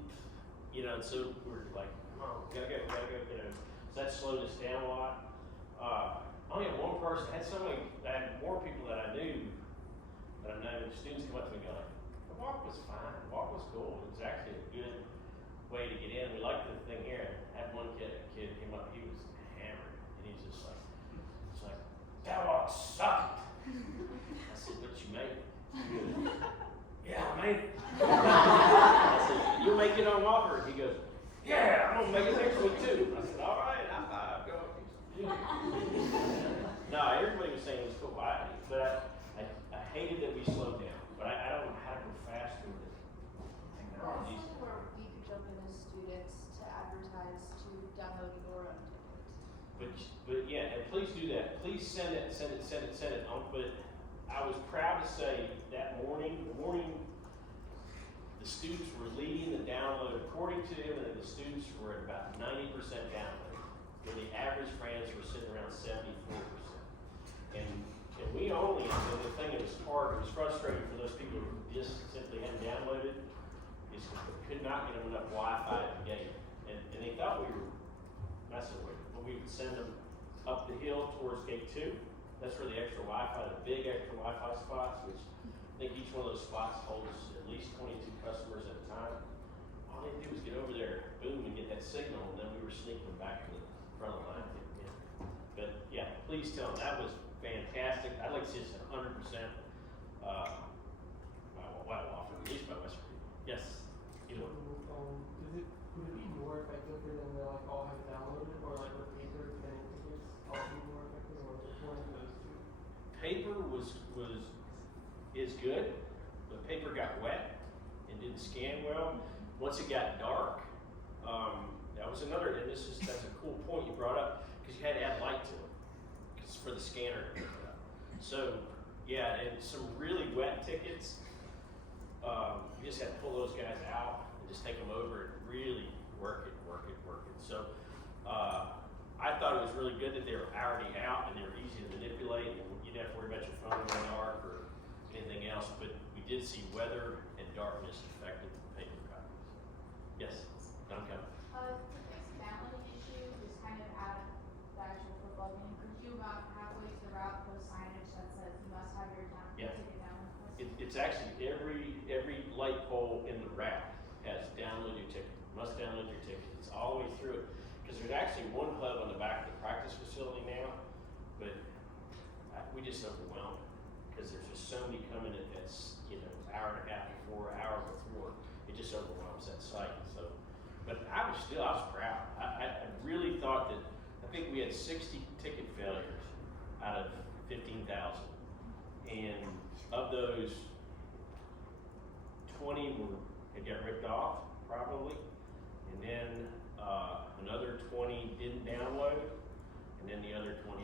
you know, and so we're like, come on, we gotta go, you know. So that slowed us down a lot. I only had one person, I had more people that I knew, that I know, students come up to me and go like, the walk was fine, the walk was cool, it was actually a good way to get in. We liked the thing here. I had one kid came up, he was hammered, and he's just like, that walk sucked. I said, but you made it. He goes, yeah, I made it. I said, you'll make it on Walker? He goes, yeah, I'm gonna make it next week too. I said, all right, high five, go. No, everybody was saying it was cool. I hated that we slowed down, but I don't know how to go faster with it. Technology. Where we could jump in as students to advertise to download your own tickets. But yeah, and please do that. Please send it. But I was proud to say that morning, the students were leading the download according to them, and the students were at about 90% download, where the average fans were sitting around 74%. And And we only, and the thing that was hard, it was frustrating for those people who just simply hadn't downloaded, is we could not get them enough Wi-Fi at the gate. And they thought we were messing with it, but we would send them up the hill towards gate 2. That's where the extra Wi-Fi, the big extra Wi-Fi spots, which I think each one of those spots holds at least 22 customers at a time. All they do is get over there, boom, and get that signal, and then we were sneaking them back to the front of the line. But yeah, please tell them that was fantastic. I'd like to see us at 100%. Wow, at least by West Virginia. Yes. Either one. Would it be more effective for them to like all have it downloaded, or like with paper scanning tickets also be more effective, or which one of those two? Paper is good, but paper got wet and didn't scan well. Once it got dark, that was another, and that's a cool point you brought up, because you had to add light to it, because for the scanner to pick it up. So yeah, and some really wet tickets, you just had to pull those guys out and just take them over and really work it. So I thought it was really good that they were already out and they were easy to manipulate, and you didn't have to worry about your phone in the dark or anything else. But we did see weather and darkness affected the paper copies. Yes, I'm coming. To fix the downloading issue, just kind of add the actual football game. Could you about halfway through the route post signage that says you must have your Yeah. ticket download? It's actually every light pole in the route has download your ticket. Must download your ticket. It's all the way through it. Because there's actually one hub on the back of the practice facility now, but we just overwhelmed it because there's just so many coming in that's, hour and a half before, hour before. It just overwhelms that site. So, but I was proud. I really thought that, I think we had 60 ticket failures out of 15,000. And of those, 20 had got ripped off, probably. And then another 20 didn't download, and then the other 20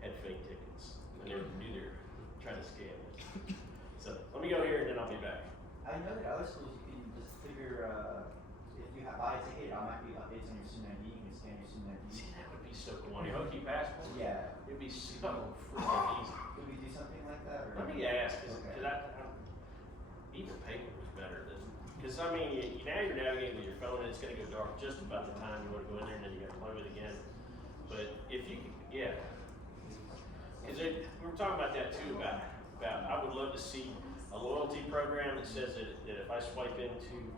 had fake tickets. And they knew they were trying to scam us. So let me go here and then I'll be back. I know that other schools you can just figure, if you buy a ticket, it automatically updates on your student ID, you can scan your student ID. See, that would be so cool. On your Hokie passport? Yeah. It'd be so freaking easy. Could we do something like that? Or? Let me ask, because Okay. even paper was better than, because I mean, now you're navigating with your phone and it's going to go dark just about the time you want to go in there and then you got to play with it again. But if you could, yeah. Because we were talking about that too, about I would love to see a loyalty program that says that if I swipe into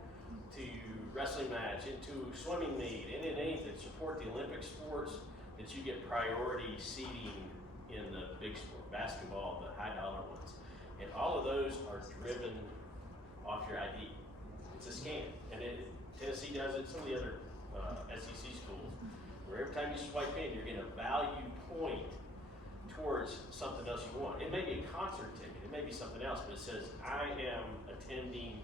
wrestling match, into swimming meet, and in anything, support the Olympic sports, that you get priority seating in the big sport, basketball, the high dollar ones. And all of those are driven off your ID. It's a scan. And Tennessee does it, some of the other SEC schools, where every time you swipe in, you're getting a value point towards something else you want. It may be a concert ticket, it may be something else, but it says, I am attending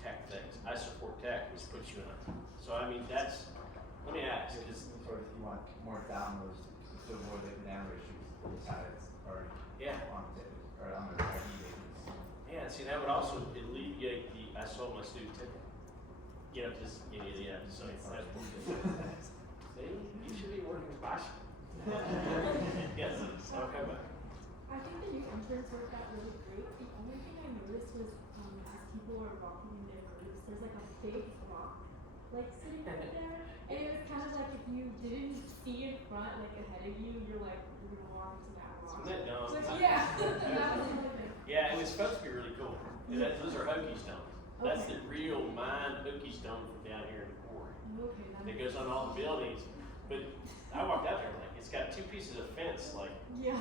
tech things. I support tech, which puts you in a, so I mean, let me ask. Sort of, if you want more downloads, so more the download issues, it's how it's already on the ticket, or on the ID basis. Yeah, see, that would also alleviate the, I sold my student ticket. Just, so passport. See, you should be working with Basha. Yes, okay, bye. I think the new entrance worked out really great. The only thing I noticed was as people were walking in their groups, there's like a big rock sitting right there. And it was kind of like if you didn't see in front, ahead of you, you're like, you're gonna walk to that rock. Isn't that dumb? So, yeah. That was another thing. Yeah, it was supposed to be really cool. Those are Hokie stones. That's the real mine Hokie stone from down here in the quarry. Okay, That goes on all the buildings. But I walked out there it's got 2 pieces of fence, yeah.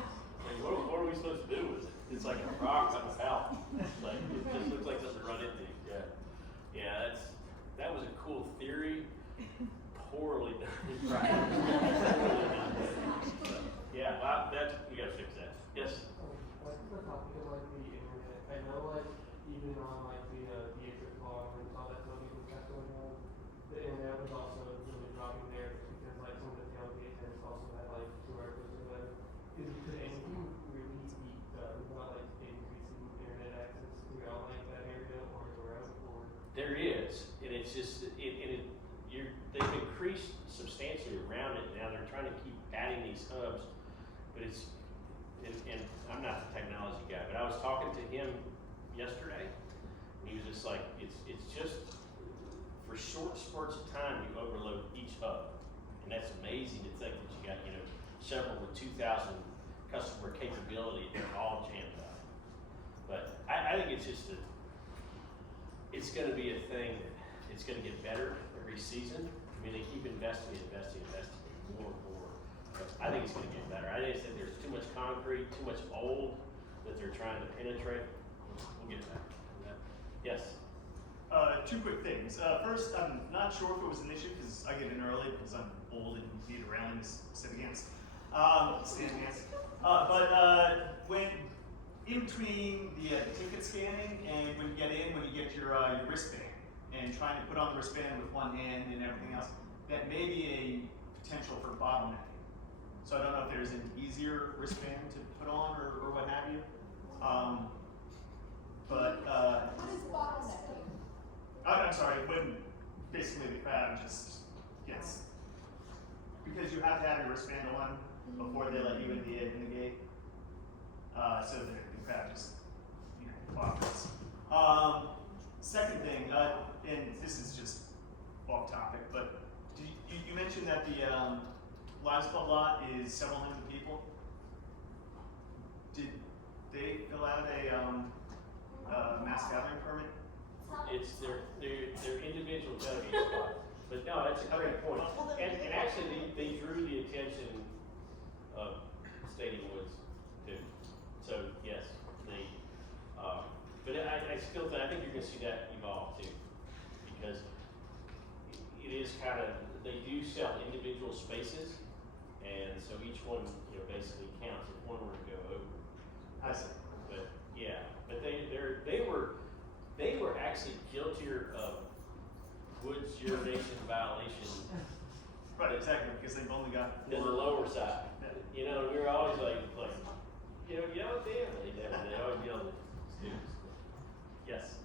What are we supposed to do with it? It's like a rock on a belt. It just looks like something to run into. Yeah, that was a cool theory. Poorly done. Right. Yeah, we gotta fix that. Yes? What's the topic of the internet? I know even on the theater blog and all that stuff that's going on, the internet was also really dropping there because some of the tailgates and also had two articles or whatever. Could anything really be done about increasing internet access throughout that area or around or? There is, and it's just they've increased substantially around it. Now they're trying to keep adding these hubs, but and I'm not the technology guy, but I was talking to him yesterday, and he was just like, it's just, for short spurts of time, you overload each hub. And that's amazing to think that you got, several with 2,000 customer capability, and they're all jammed up. But I think it's just it's gonna be a thing that it's gonna get better every season. I mean, they keep investing more and more. But I think it's gonna get better. I think that there's too much concrete, too much old that they're trying to penetrate. We'll get back to that. Yes? Two quick things. First, I'm not sure if it was an issue because I get in early because I'm old and need a railing to sit against. Stand against. When in between the ticket scanning and when you get your wristband and trying to put on the wristband with one hand and everything else, that may be a potential for bottlenecking. So I don't know if there's an easier wristband to put on or what have you. What is bottlenecking? I'm sorry, when basically the crowd just gets, because you have to have your wristband on before they let you in the gate. So the crowd just, bothers. Second thing, and this is just off topic, but you mentioned that the Lions Club lot is several hundred people. Did they fill out a mass gathering permit? It's their individual delegate spot. But no, that's a great point. And actually, they drew the attention of Stadium Woods too. So yes, but I still think, I think you're gonna see that evolve too. Because it is kind of, they do sell individual spaces, and so each one, basically counts if one were to go over. I see. But yeah, but they were actually guiltier of Woods urination violation. Right, exactly, because they've only got than the lower side. We were always like, yell at them. They always yell at students. Yes.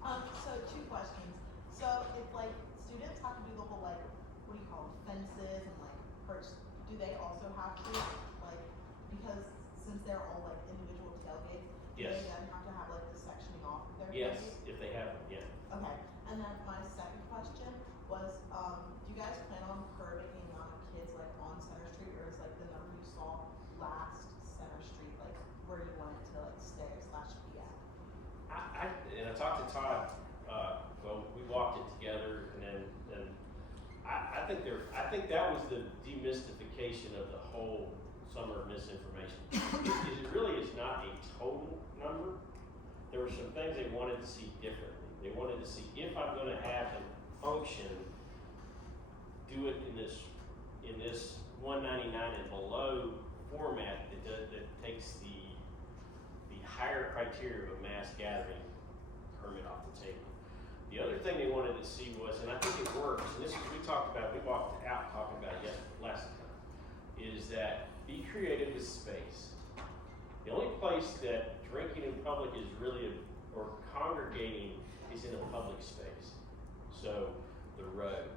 So two questions. So if students have to do the whole what do you call them, fences and perch, do they also have to because since they're all individual tailgates, do Yes. they then have to have the sectioning off of their Yes, tailgates? if they have them, yeah. Okay. And then my second question was, do you guys plan on curbing the amount of kids on Center Street, or is the number you saw last Center Street where you want it to stay / be at? I talked to Todd. We walked it together, and then I think that was the demystification of the whole summer misinformation. It really is not a total number. There were some things they wanted to see differently. They wanted to see if I'm going to have a function, do it in this 199 and below format that takes the higher criteria of a mass gathering permit off the table. The other thing they wanted to see was, and I think it works, and this is we walked out talking about it last time, is that be creative with space. The only place that drinking in public is really, or congregating, is in a public space. So the road.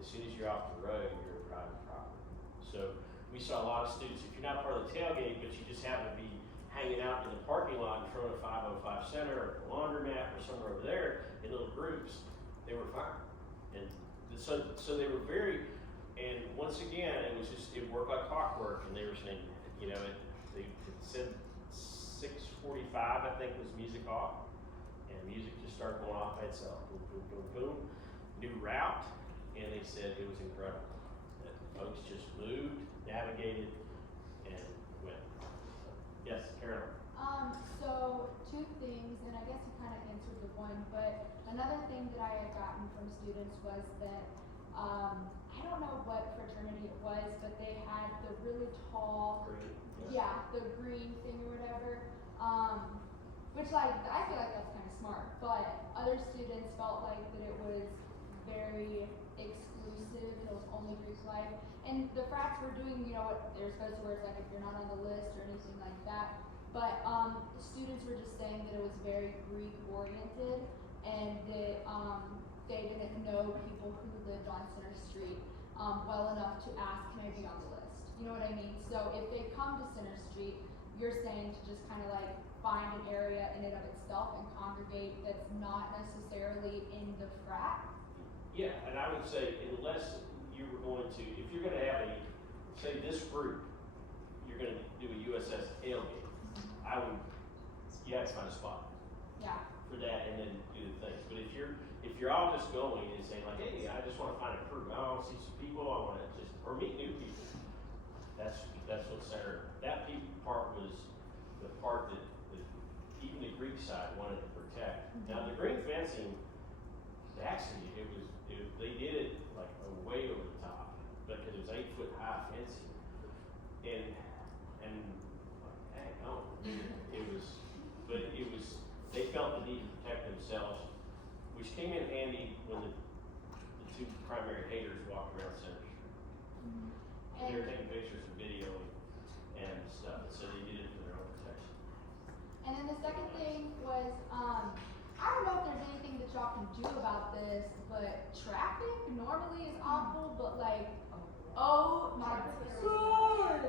As soon as you're off the road, you're a private property. So we saw a lot of students, if you're not part of the tailgate, but you just happen to be hanging out in the parking lot in front of 505 Center or the laundromat or somewhere over there in little groups, they were fine. And so they were very, and once again, it worked like clockwork, and they were saying, it said 6:45, I think, was music off, and music just started going off by itself. Boom, boom, boom, boom. New route, and they said it was incredible. That folks just moved, navigated, and went. Yes, Carolyn. So two things, and I guess you kind of answered the one, but another thing that I had gotten from students was that, I don't know what fraternity it was, but they had the really tall, Green. yeah, the green thing or whatever, which I feel like that's kind of smart, but other students felt like that it was very exclusive and it was only Greek life. And the frats were doing, what they're supposed to, where it's if you're not on the list or anything like that. But students were just saying that it was very Greek oriented, and that they didn't know people who lived on Center Street well enough to ask, can I be on the list? You know what I mean? So if they come to Center Street, you're saying to just kind of like find an area in and of itself and congregate that's not necessarily in the frat? Yeah, and I would say unless you were going to, if you're gonna have a, say this group, you're gonna do a USS tailgate, I would, you have to find a spot Yeah. for that and then do the things. But if you're all just going and saying like, hey, I just wanna find a crew, I wanna see some people, I wanna just, or meet new people. That's what Center, that part was the part that even the Greek side wanted to protect. Now the green fencing, actually, they did it like way over the top because it was 8 foot high fencing, and like, dang, no, but it was they felt the need to protect themselves, which came in handy when the two primary haters walked around Center Street. And They were taking pictures and video and stuff, so they did it for their own protection. And then the second thing was, I don't know if there's anything that y'all can do about this, but traffic normally is awful, but like, oh my god!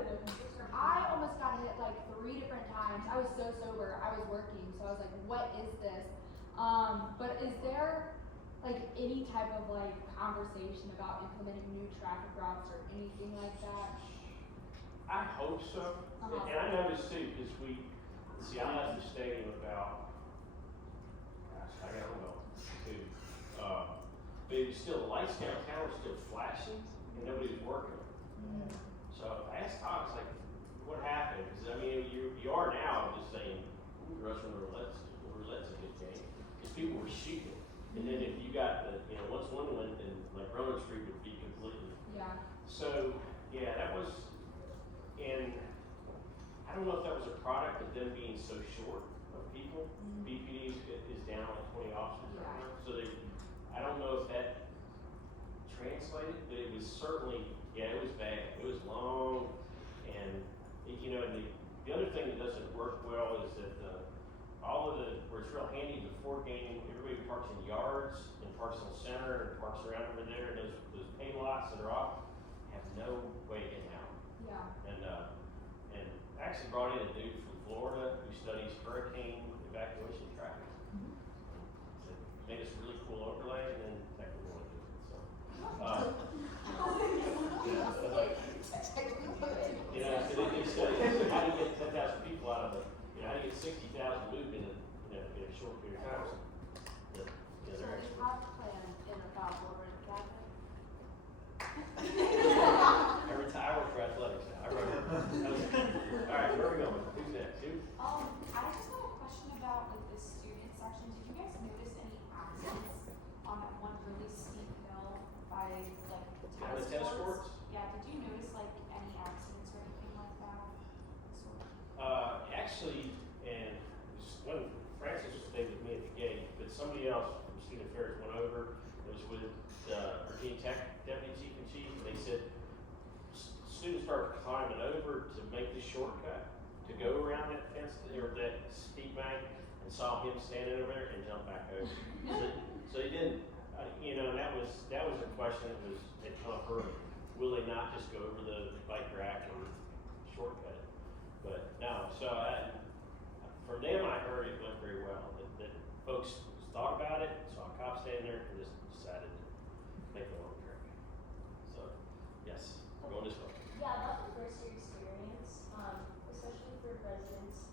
I almost got hit like 3 different times. I was so sober, I was working, so I was like, what is this? But is there like any type of like conversation about implementing new traffic routes or anything like that? I hope so, and I noticed too, because I left the stadium about, gosh, I gotta go, too. But it was still, the lights downtown were still flashing, and nobody was working. So I asked Todd, I was like, what happened? Because I mean, you are now just saying, ooh, Russian roulette's a good game. Because people were shooting. And then if you got once one went, then like Rowan Street would be completely. Yeah. So, yeah, that was, and I don't know if that was a product of them being so short of people. BPD is down like 20 officers right now. So I don't know if that translated, but it was certainly, yeah, it was bad. It was long, and the other thing that doesn't work well is that where it's real handy before game, everybody parks in yards and parks in the center and parks around over there, and those pay lots that are off have no way getting out. Yeah. And actually brought in a dude from Florida who studies hurricane evacuation traffic. So made us a really cool overlay, and then technically won't do it. So, they studied how do you get 10,000 people out of how do you get 60,000 moved in a short period of time. So, they're experts. plan in a foul over in Catholic. I work for athletics now. I run it. All right, where are we going? Who's next? Who? I just had a question about like the student section. Did you guys notice any accidents on that one really steep hill by like the On the tennis courts? Yeah, did you notice like any accidents or anything like that? Actually, and when Francis stayed with me at the gate, but somebody else from Student Affairs went over. It was with Virginia Tech Deputy Chief and Chief. They said students started climbing over to make the shortcut to go around that fence or that steep bank, and saw him standing over there and jumped back over. So he didn't, and that was a question that come up early. Will they not just go over the bike rack or shortcut it? But no, so from them I heard it went very well. That folks thought about it, saw a cop standing there, and just decided to make the long trek. So, yes, we're going this way. Yeah, about the first year experience, especially for residents,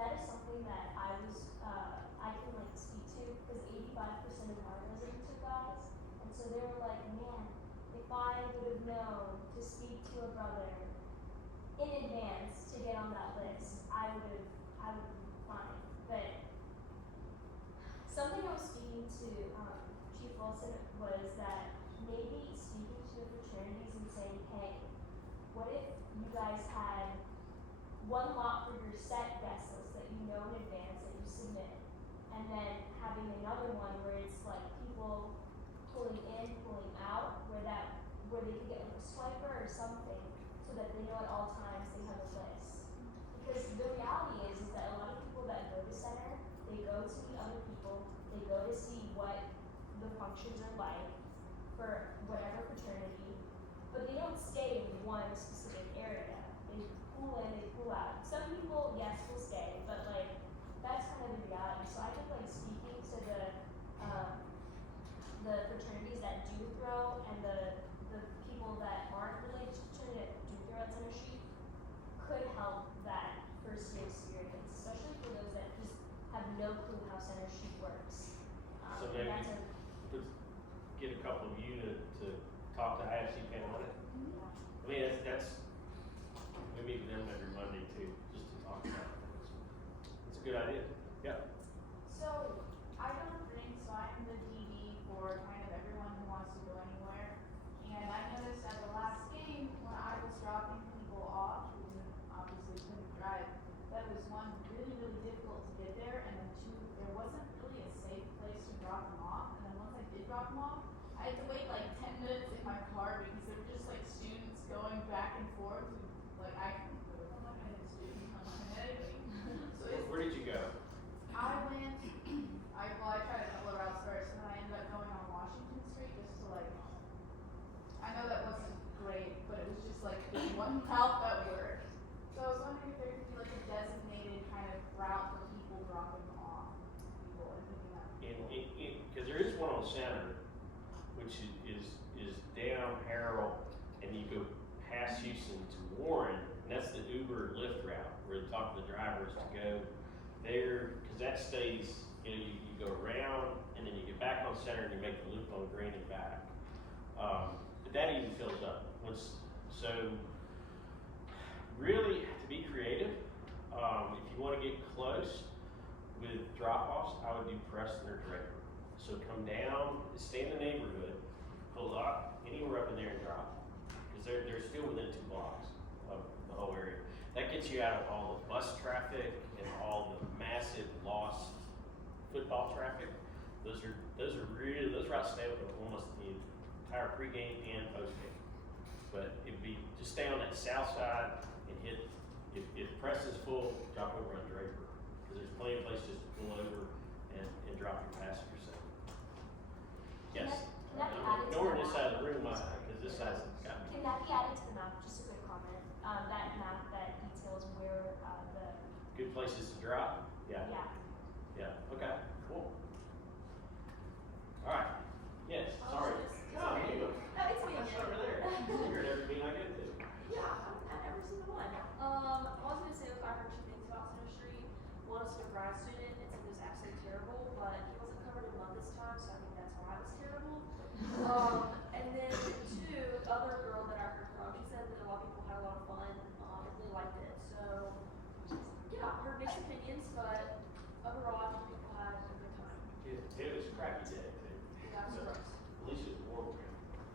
that is something that I can like speak to, because 85% of our residents are guys, and so they were like, man, if I would have known to speak to a brother in advance to get on that list, I would have been fine. But something I was speaking to Chief Wilson was that maybe speaking to the fraternities and saying, hey, what if you guys had one lot for your set guest list that you know in advance that you submit, and then having another one where it's like people pulling in, pulling out, where they could get like a swiper or something, so that they know at all times they have a list. Because the reality is that a lot of people that go to center, they go to meet other people, they go to see what the functions are like for whatever fraternity, but they don't stay in one get a couple of you to talk to IFC Pan on it. I mean, we meet with them every Monday too, just to talk about it. It's a good idea. Yeah. So, I don't think, so I'm the DD for kind of everyone who wants to go anywhere. And I noticed at the last game, when I was dropping people off, who obviously couldn't drive, that was one, really, really difficult to get there, and then two, there wasn't really a safe place to drop them off. And then once I did drop them off, I had to wait like 10 minutes in my car because there were just like students going back and forth. Like I couldn't put them on my student, I'm not anything. So it's, Where did you go? I went, I tried a couple of routes first, and then I ended up going on Washington Street just to like, I know that wasn't great, but it was just like the one route that worked. So I was wondering if there could be like a designated kind of route for people dropping off people and picking up. Because there is one on Center, which is down Harold, and you go past Houston to Warren, and that's the Uber and Lyft route, where they talk to the drivers to go there, because that stays, you go around, and then you get back on Center, and you make the loop on Green and back. But that even fills up. So, really, to be creative, if you want to get close with drop-offs, I would do Preston or Draper. So come down, stay in the neighborhood, pull up, anywhere up in there and drop. Because they're still within 2 blocks of the whole area. That gets you out of all the bus traffic and all the massive lost football traffic. Those routes stay open almost the entire pregame and postgame. But it'd be, just stay on that south side and hit, if Preston's full, drop over on Draper. Because there's plenty of places to pull over and drop your passengers in. Yes? Can that be added to Nowhere the this map? side of the room, because this side's got me. Can that be added to the map? Just a quick comment. That map that details where the Good places to drop? Yeah. yeah. Okay, cool. All right. Yes, sorry. No, you. No, it's me That's again. over there. You're at every meeting I go to. Yeah, I'm at every single one. I was gonna say, I heard 2 things about Center Street. One is a grad student, and said it was absolutely terrible, but he wasn't covered in mud this time, so I think that's why it was terrible. And then 2, the other girl that I heard from, she said that a lot of people had a lot of fun, and really liked it. So, yeah, heard mixed opinions, but overall, I think people had a good time. It was a crappy day too. Yeah, I'm So, surprised. at least it was warm.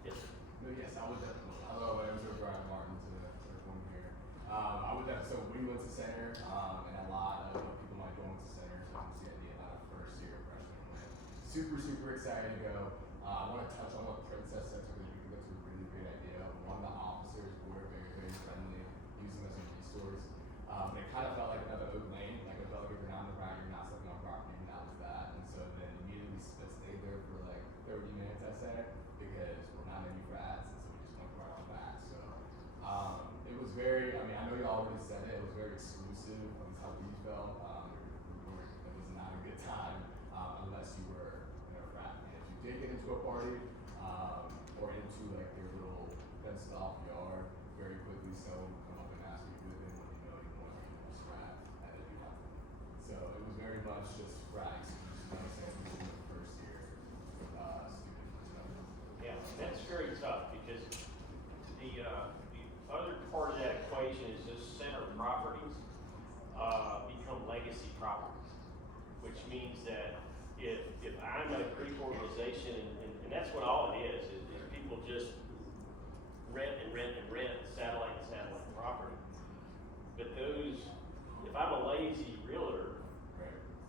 Yes. No, yes, I was at, hello, my name is Brian Martin to everyone here. I was at, so we went to Center, and a lot of people might go into Center, so I'm seeing a lot of first year freshmen went. Super excited to go. I want to touch on what Princess said, because we think that's a really great idea. One of the officers were very friendly, using them as a resource. But it kind of felt like another Oak Lane, like it felt like if you're not on the route, you're not stepping on property, and that was that. And so then immediately stayed there for like 30 minutes at Center, because we're not many frats, and so we just went right on back. So it was very, I mean, I know you already said it, it was very exclusive, at least how we felt. It was not a good time unless you were in a frat. And if you did get into a party or into like their little fenced off yard, very quickly someone would come up and ask you who they want, you know you want to be in frat, and then you have to. So it was very much just frat exclusive, you know, saying we were the first year student. So. Yeah, that's very tough because the other part of that equation is those center properties become legacy properties, which means that if I'm a Greek organization, and that's what all it is people just rent satellite property. But those, if I'm a lazy realtor,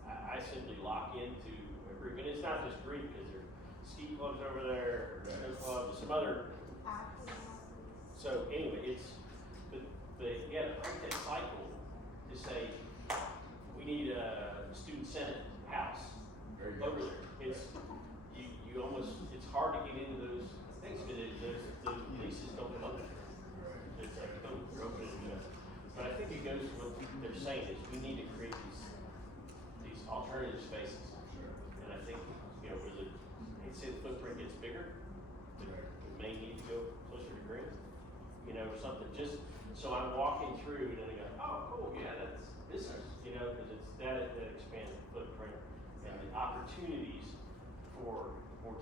I simply lock into a group, and it's not just Greek, because there are ski clubs over there, snow clubs, some other. So anyway, it's you got to break that cycle to say we need a student senate house over there. It's you almost, it's hard to get into those things because those leases don't come there. It's like they're open and but I think it goes to what they're saying is we need to create these alternative spaces. And I think with the footprint gets bigger, it may need to go closer to Green, or something. Just so I'm walking through and then I go, oh, cool, yeah, that's business, because it's that expands the footprint and the opportunities for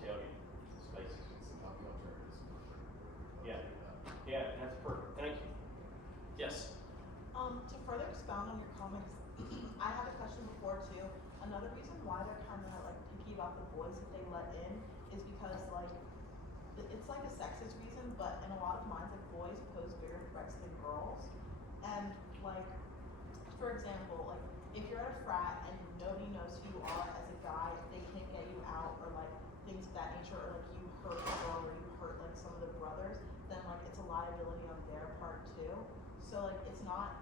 tailgating. So spaces. Some talking about charters. Yeah. Yeah, that's perfect. Thank you. Yes. To further expound on your comments, I had a question before too. Another reason why they're kind of like picky about the boys that they let in is because like it's like a sexist reason, but in a lot of minds, like boys pose bigger threats than girls. And like, for example, like if you're at a frat and nobody knows who you are as a guy, they can't get you out or like things of that nature, or like you hurt a girl or you hurt like some of the brothers, then like it's a liability on their part too. So like it's not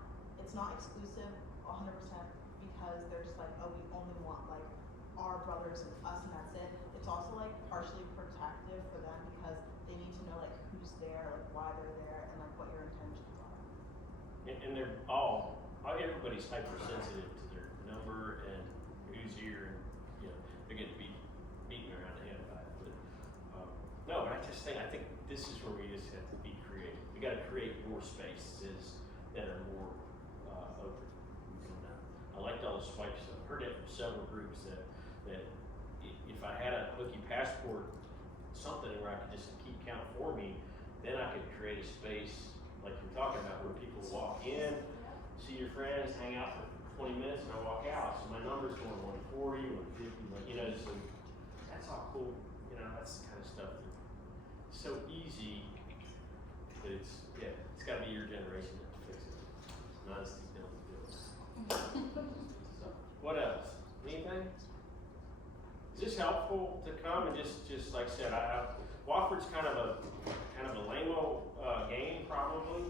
exclusive 100% because they're just like, oh, we only want like our brothers and us and that's it. It's also like partially protective for them because they need to know like who's there, like why they're there, and like what your intentions are. And they're everybody's hypersensitive to their number and who's here, and you know they're getting beaten around the head by it. But no, but I think this is where we just have to be creative. We got to create more spaces that are more open. And, I liked all the spikes. I've heard that from several groups that if I had a hooky passport, something where I could just keep count for me, then I could create a space like you're talking about where people walk in, see your friends, hang out for 20 minutes, and I walk out. So my number's going 140, 150, like, you know, so that's all cool. You know, that's the kind of stuff that's so easy, but it's got to be your generation that fix it. It's not as deep down to do it. So, what else? Anything? Is this helpful to come and just like I said, Wofford's kind of a lame-o game probably,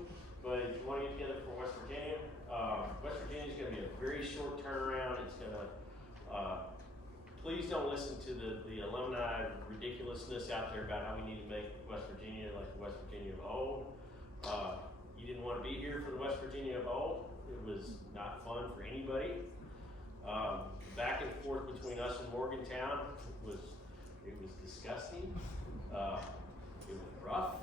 but if you want to get together for West Virginia is going to be a very short turnaround. It's going to, please don't listen to the alumni ridiculousness out there about how we need to make West Virginia like the West Virginia of old. You didn't want to be here for the West Virginia of old. It was not fun for anybody. Back and forth between us and Morgantown was disgusting. It was rough.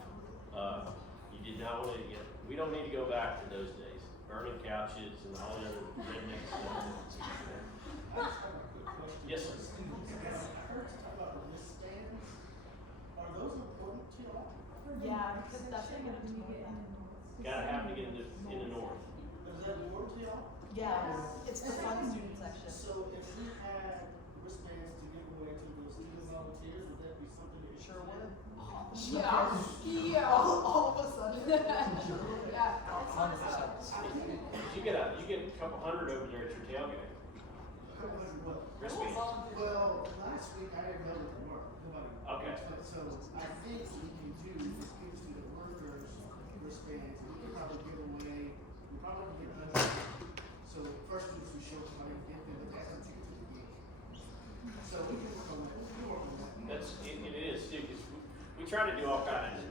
You did not want to we don't need to go back to those days. Burning couches and all the other redneck stuff. Yes, sir. Are those important to y'all? Yeah, because that's gonna get Gotta happen to get in the north. Is that important to y'all? Yeah, it's the fun student section. So if we had wristbands to give away to those student volunteers, would that be something that you Sure would. Yeah. All of a sudden. Yeah. 100%. You get a couple hundred over there at your tailgate. Wristbands. Well, last week I didn't know that they were. Okay. So I think we can do is give student workers wristbands. We can probably give away, we probably get 100. So the first students who show up, I can get them the gas and ticket to the game. So we can work on that. We can work on that. It is too, 'cause we try to do all kinds.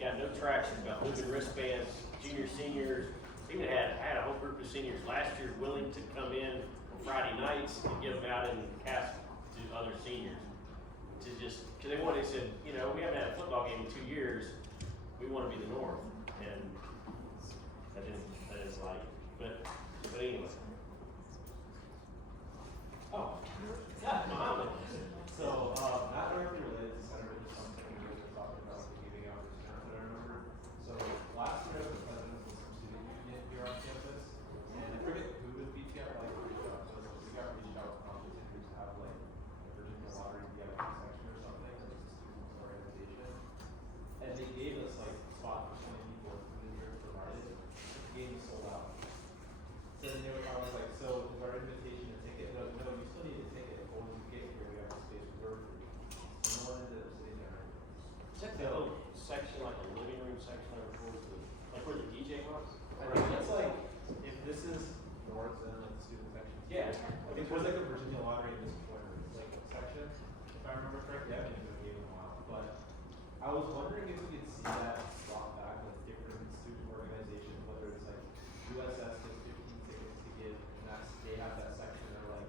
Got no traction about moving wristbands, junior, seniors. Even I had a whole group of seniors last year willing to come in on Friday nights and give them out in cast to other seniors. Because they said, you know, we haven't had a football game in 2 years. We want to be the North, and that is like, but anyway. Oh, yeah, Muhammad. So, not directly related to Senator, but just something we were talking about the giving out discounts that I remember. So last year, the president was some student union here on campus, and I forget who the PTF reached out to us, but we got reached out from the teachers to have like a Virginia lottery VIP section or something, and it's a student organization. And they gave us like spot for so many people if the district provided. The game was sold out. So then I was like, so is our invitation a ticket? No, you still need a ticket. But when you get here, we have a space reserved for you. So no one ended up sitting there. Is that the little section, like a living room section over towards like where the DJ was? I think that's like, if this is north and like the student section. Yeah. I think there's like a Virginia lottery in this corner, like section, if I remember correctly. I haven't been to a game in a while, but I was wondering if we could see that brought back with different student organizations, whether it's like USS gets 15 tickets to give, and they have that section, or like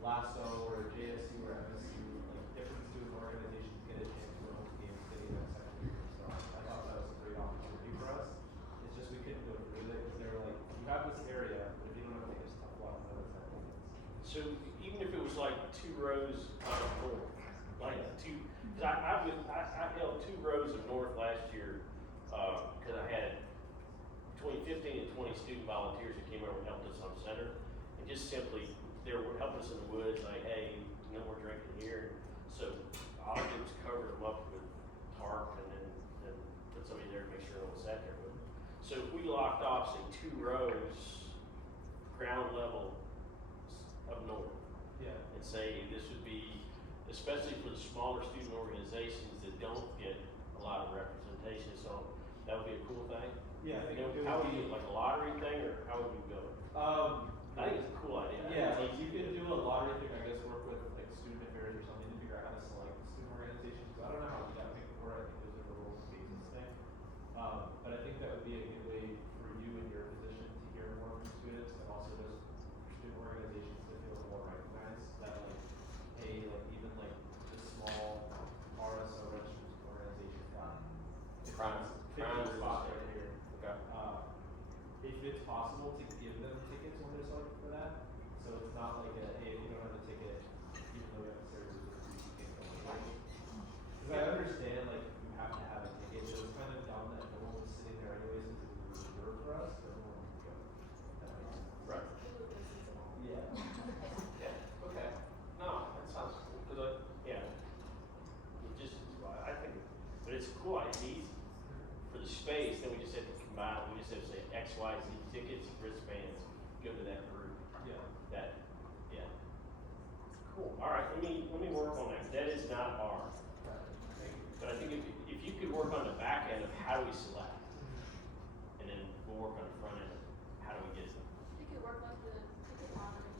LASSO or JSU or MSU, like different student organizations get a chance to host games, they get that section. So I thought that was a great opportunity for us. It's just we couldn't go through it because they were like, you have this area, but if you don't have tickets, tough luck, no one's having tickets. So even if it was like 2 rows on a floor, like I held 2 rows of North last year, because I had between 15 and 20 student volunteers that came over and helped us on center. And just simply, they were helping us in the woods, like, hey, no more drinking here. So all I did was cover them up with tarp and then put somebody there to make sure no one sat there with them. So if we locked off, say, 2 rows, ground level of North, and say this would be, especially for the smaller student organizations that don't get a lot of representation, so that would be a cool thing. Yeah, I think You know, it how would would be, you, like a lottery thing, or how would you go? I think it's a cool idea. yeah, like you could do a lottery thing, I guess, work with like student affairs or something to figure out how to select the student organizations. I don't know how to do that thing before, I think those are the rules and phases thing. But I think that would be a good way for you in your position to hear more from students, and also just for student organizations to feel more recognized, that like, hey, like even like the small RSO registered organization got Crime. 50 spots right here. Okay. If it's possible to give them tickets when they're selected for that, so it's not like a, hey, if you don't have a ticket, even though you have a service, you can't go anyway. Because I understand, like, you have to have a ticket, but it's kind of dumb that no one was sitting there anyways, since it was reserved for us, so everyone would go. That makes sense. Right. Yeah. Yeah, okay. No, that sounds cool, because yeah, it just, I think, but it's a cool idea for the space, then we just have to combine, we just have to say X, Y, Z tickets, wristbands, go to that group. Yeah. That, yeah. Cool. All right, let me work on that. That is not hard. But I think if you could work on the back end of how do we select, and then we'll work on the front end of how do we get it. You could work like the ticket lottery.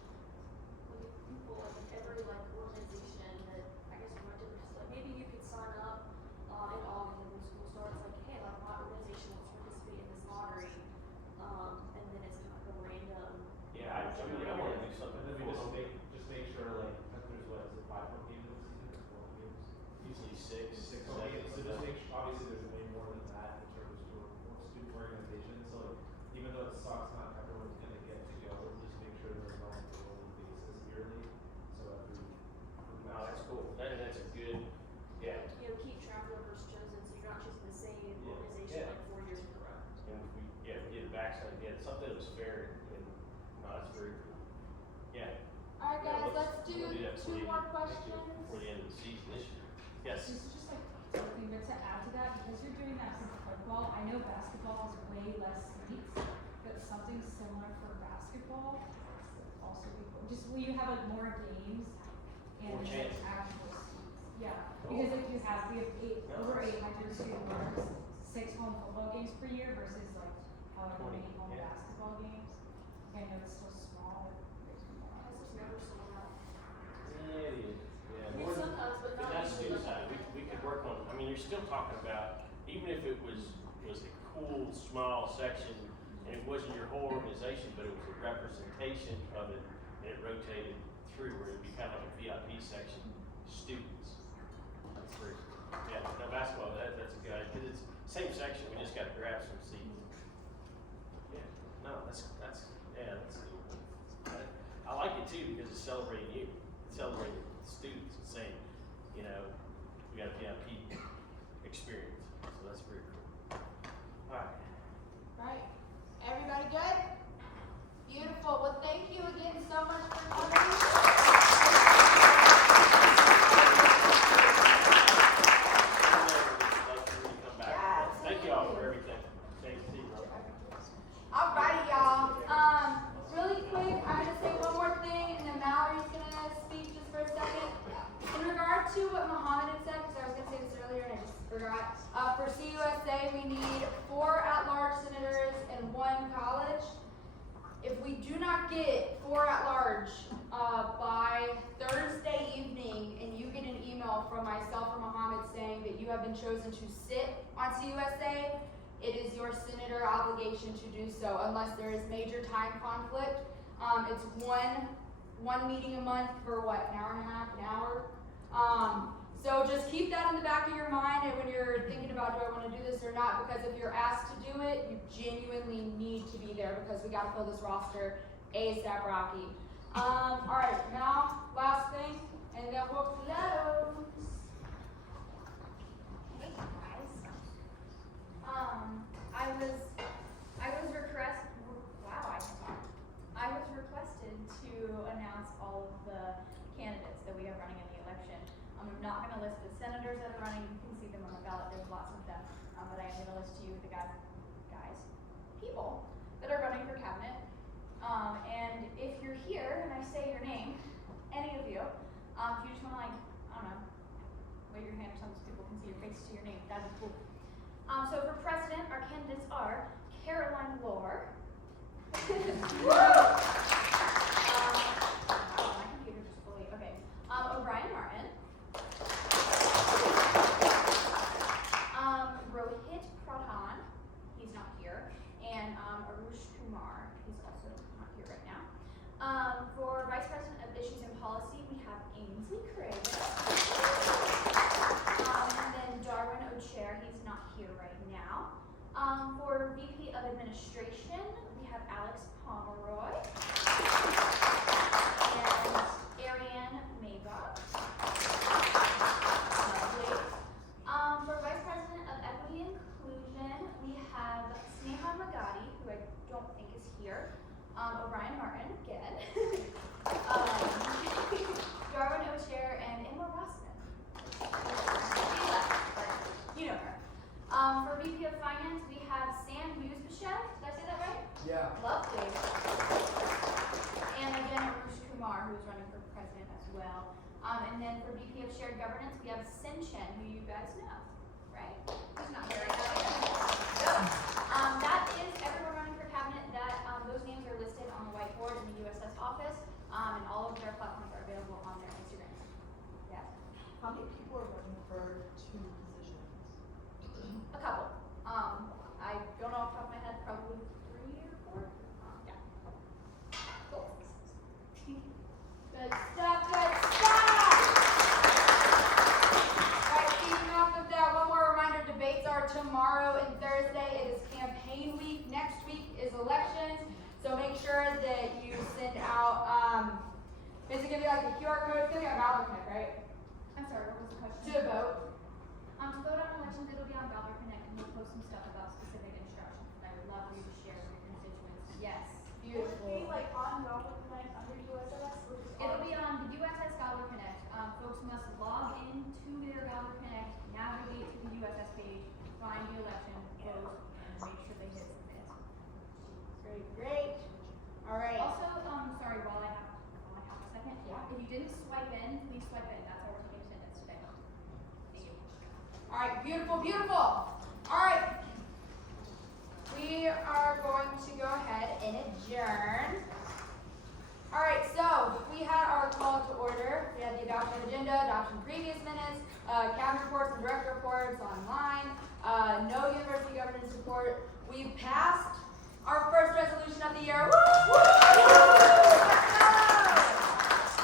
Like people, like every like organization that I guess we went to, just like maybe you could sign up in August when school starts. Like, hey, like my organization wants to participate in this lottery, and then it's kind of like a random. Yeah, I want to do something. And then we cool. just make sure, like, there's what, is it 5 home games in the season, or 4 home games? Usually 6, 6 7. home games, so just make sure, obviously there's way more than that in terms of student organizations, so like, even though it sucks, not everyone's gonna get to go, just make sure there's no on a rolling basis yearly, so every. Oh, that's cool. That's a good, yeah. You know, keep track of whoever's chosen, so you're not choosing the same organization Yeah. like 4 years in a row. And if we, yeah, we get it back, so again, something that was fair, and, no, that's very cool. Yeah. Alright Yeah, guys, let's do we'll that before 2 the more end- questions. Before the end of the season this year. Yes. This is just like something, but to add to that, because you're doing that for football, I know basketball has way less seats, but something similar for basketball would also be cool. Just will you have like more games and More like chances. actual seats? Yeah, Cool. because like we have over Nice. 800 student members, 6 home football games per year versus like however 20, many home yeah. basketball games. I know it's still small, but there's more. This is never sold out. Yeah, it is. Yeah. I mean, more than- sometimes, but And not that's usually. student side, we could work on, I mean, you're still talking about, even if it was a cool, small section, and it wasn't your whole organization, but it was a representation of it, and it rotated through, where it'd be kind of like a VIP section, students. That's very, yeah, no, basketball, that's a good idea, because it's same section, we just gotta grab some seats. Yeah, no, that's, yeah, that's cool. I like it too, because it's celebrating you, it's celebrating the students, and saying, you know, we got a VIP experience, so that's very cool. Alright. Right. Everybody good? Beautiful. Well, thank you again so much for coming. Thank you all for everything. Thank you, bro. Alrighty, y'all. Really quick, I'm gonna say one more thing, and then Mallory's gonna speak just for a second. In regard to what Muhammad had said, because I was gonna say this earlier and I just forgot. For CUSA, we need 4 at-large senators and 1 college. If we do not get 4 at-large by Thursday evening, and you get an email from myself or Muhammad saying that you have been chosen to sit on CUSA, it is your senator obligation to do so, unless there is major time conflict. It's one meeting a month for what, an hour and a half, an hour? So just keep that in the back of your mind, and when you're thinking about, do I want to do this or not, because if you're asked to do it, you genuinely need to be there, because we got to fill this roster ASAP Rocky. Alright, now, last thing, and then we'll close. all of the candidates that we have running in the election. I'm not gonna list the senators that are running, you can see them on the ballot, there's lots of them, but I am gonna list to you the people that are running for cabinet. And if you're here and I say your name, any of you, if you just wanna I don't know, wave your hand or something so people can see your face to your name, that'd be cool. So for president, our candidates are Caroline Lohr. Wow, my computer just fully, okay. O'Brien Martin. Rohit Pradhan, he's not here. And Arush Kumar, he's also not here right now. For Vice President of Issues and Policy, we have Ainsley Craig. And then Darwin O'Chair, he's not here right now. For VP of Administration, we have Alex Pomeroy. And Ariane Maybach. Lovely. For Vice President of Equity and Inclusion, we have Sneha Magadi, who I don't think is here. O'Brien Martin, again. Darwin O'Chair, and Emma Rossman. She left, but you know her. For VP of Finance, we have Sam Hughes-Bichette. Did I say that right? Yeah. Lovely. And again, Arush Kumar, who is running for president as well. And then for VP of Shared Governance, we have Sin Chen, who you guys know, right? Who's not here right now? That is everyone running for cabinet. Those names are listed on the whiteboard in the USS office, and all of their platforms are available on their Instagrams. Yeah. How many people are running for 2 positions? A couple. I don't know off the top of my head, probably 3 or 4. Yeah. Cool. Good stuff, good stuff! Alright, keeping up with that, one more reminder, debates are tomorrow and Thursday. It is campaign week. Next week is elections. So make sure that you send out, is it gonna be like a QR code? It's gonna be on Ballot Connect, right? I'm sorry, what was the question? To vote. To vote on elections, it'll be on Ballot Connect, and we'll post some stuff about specific instructions that I would love for you to share with your constituents. Yes, beautiful. Will it be on Ballot Connect under USS? It'll be on the USS Ballot Connect. Folks must log into their Ballot Connect, navigate to the USS page, find the election, vote, and make sure they hit submit. Great. All right. Also, sorry, while I have a second, if you didn't swipe in, please swipe in. That's how we're taking attendance today. Thank you. All right, beautiful, beautiful. All right. We are going to go ahead and adjourn. All right, so we had our call to order. We had the adoption agenda, adoption of previous minutes, cabinet reports and direct reports online, no university governance report. We passed our first resolution of the year. Woo! All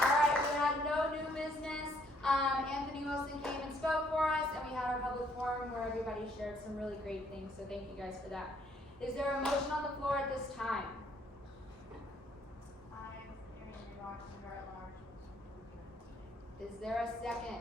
right, we had no new business. Anthony Wilson came and spoke for us, and we had our public forum where everybody shared some really great things, so thank you guys for that. Is there a motion on the floor at this time? Is there a second?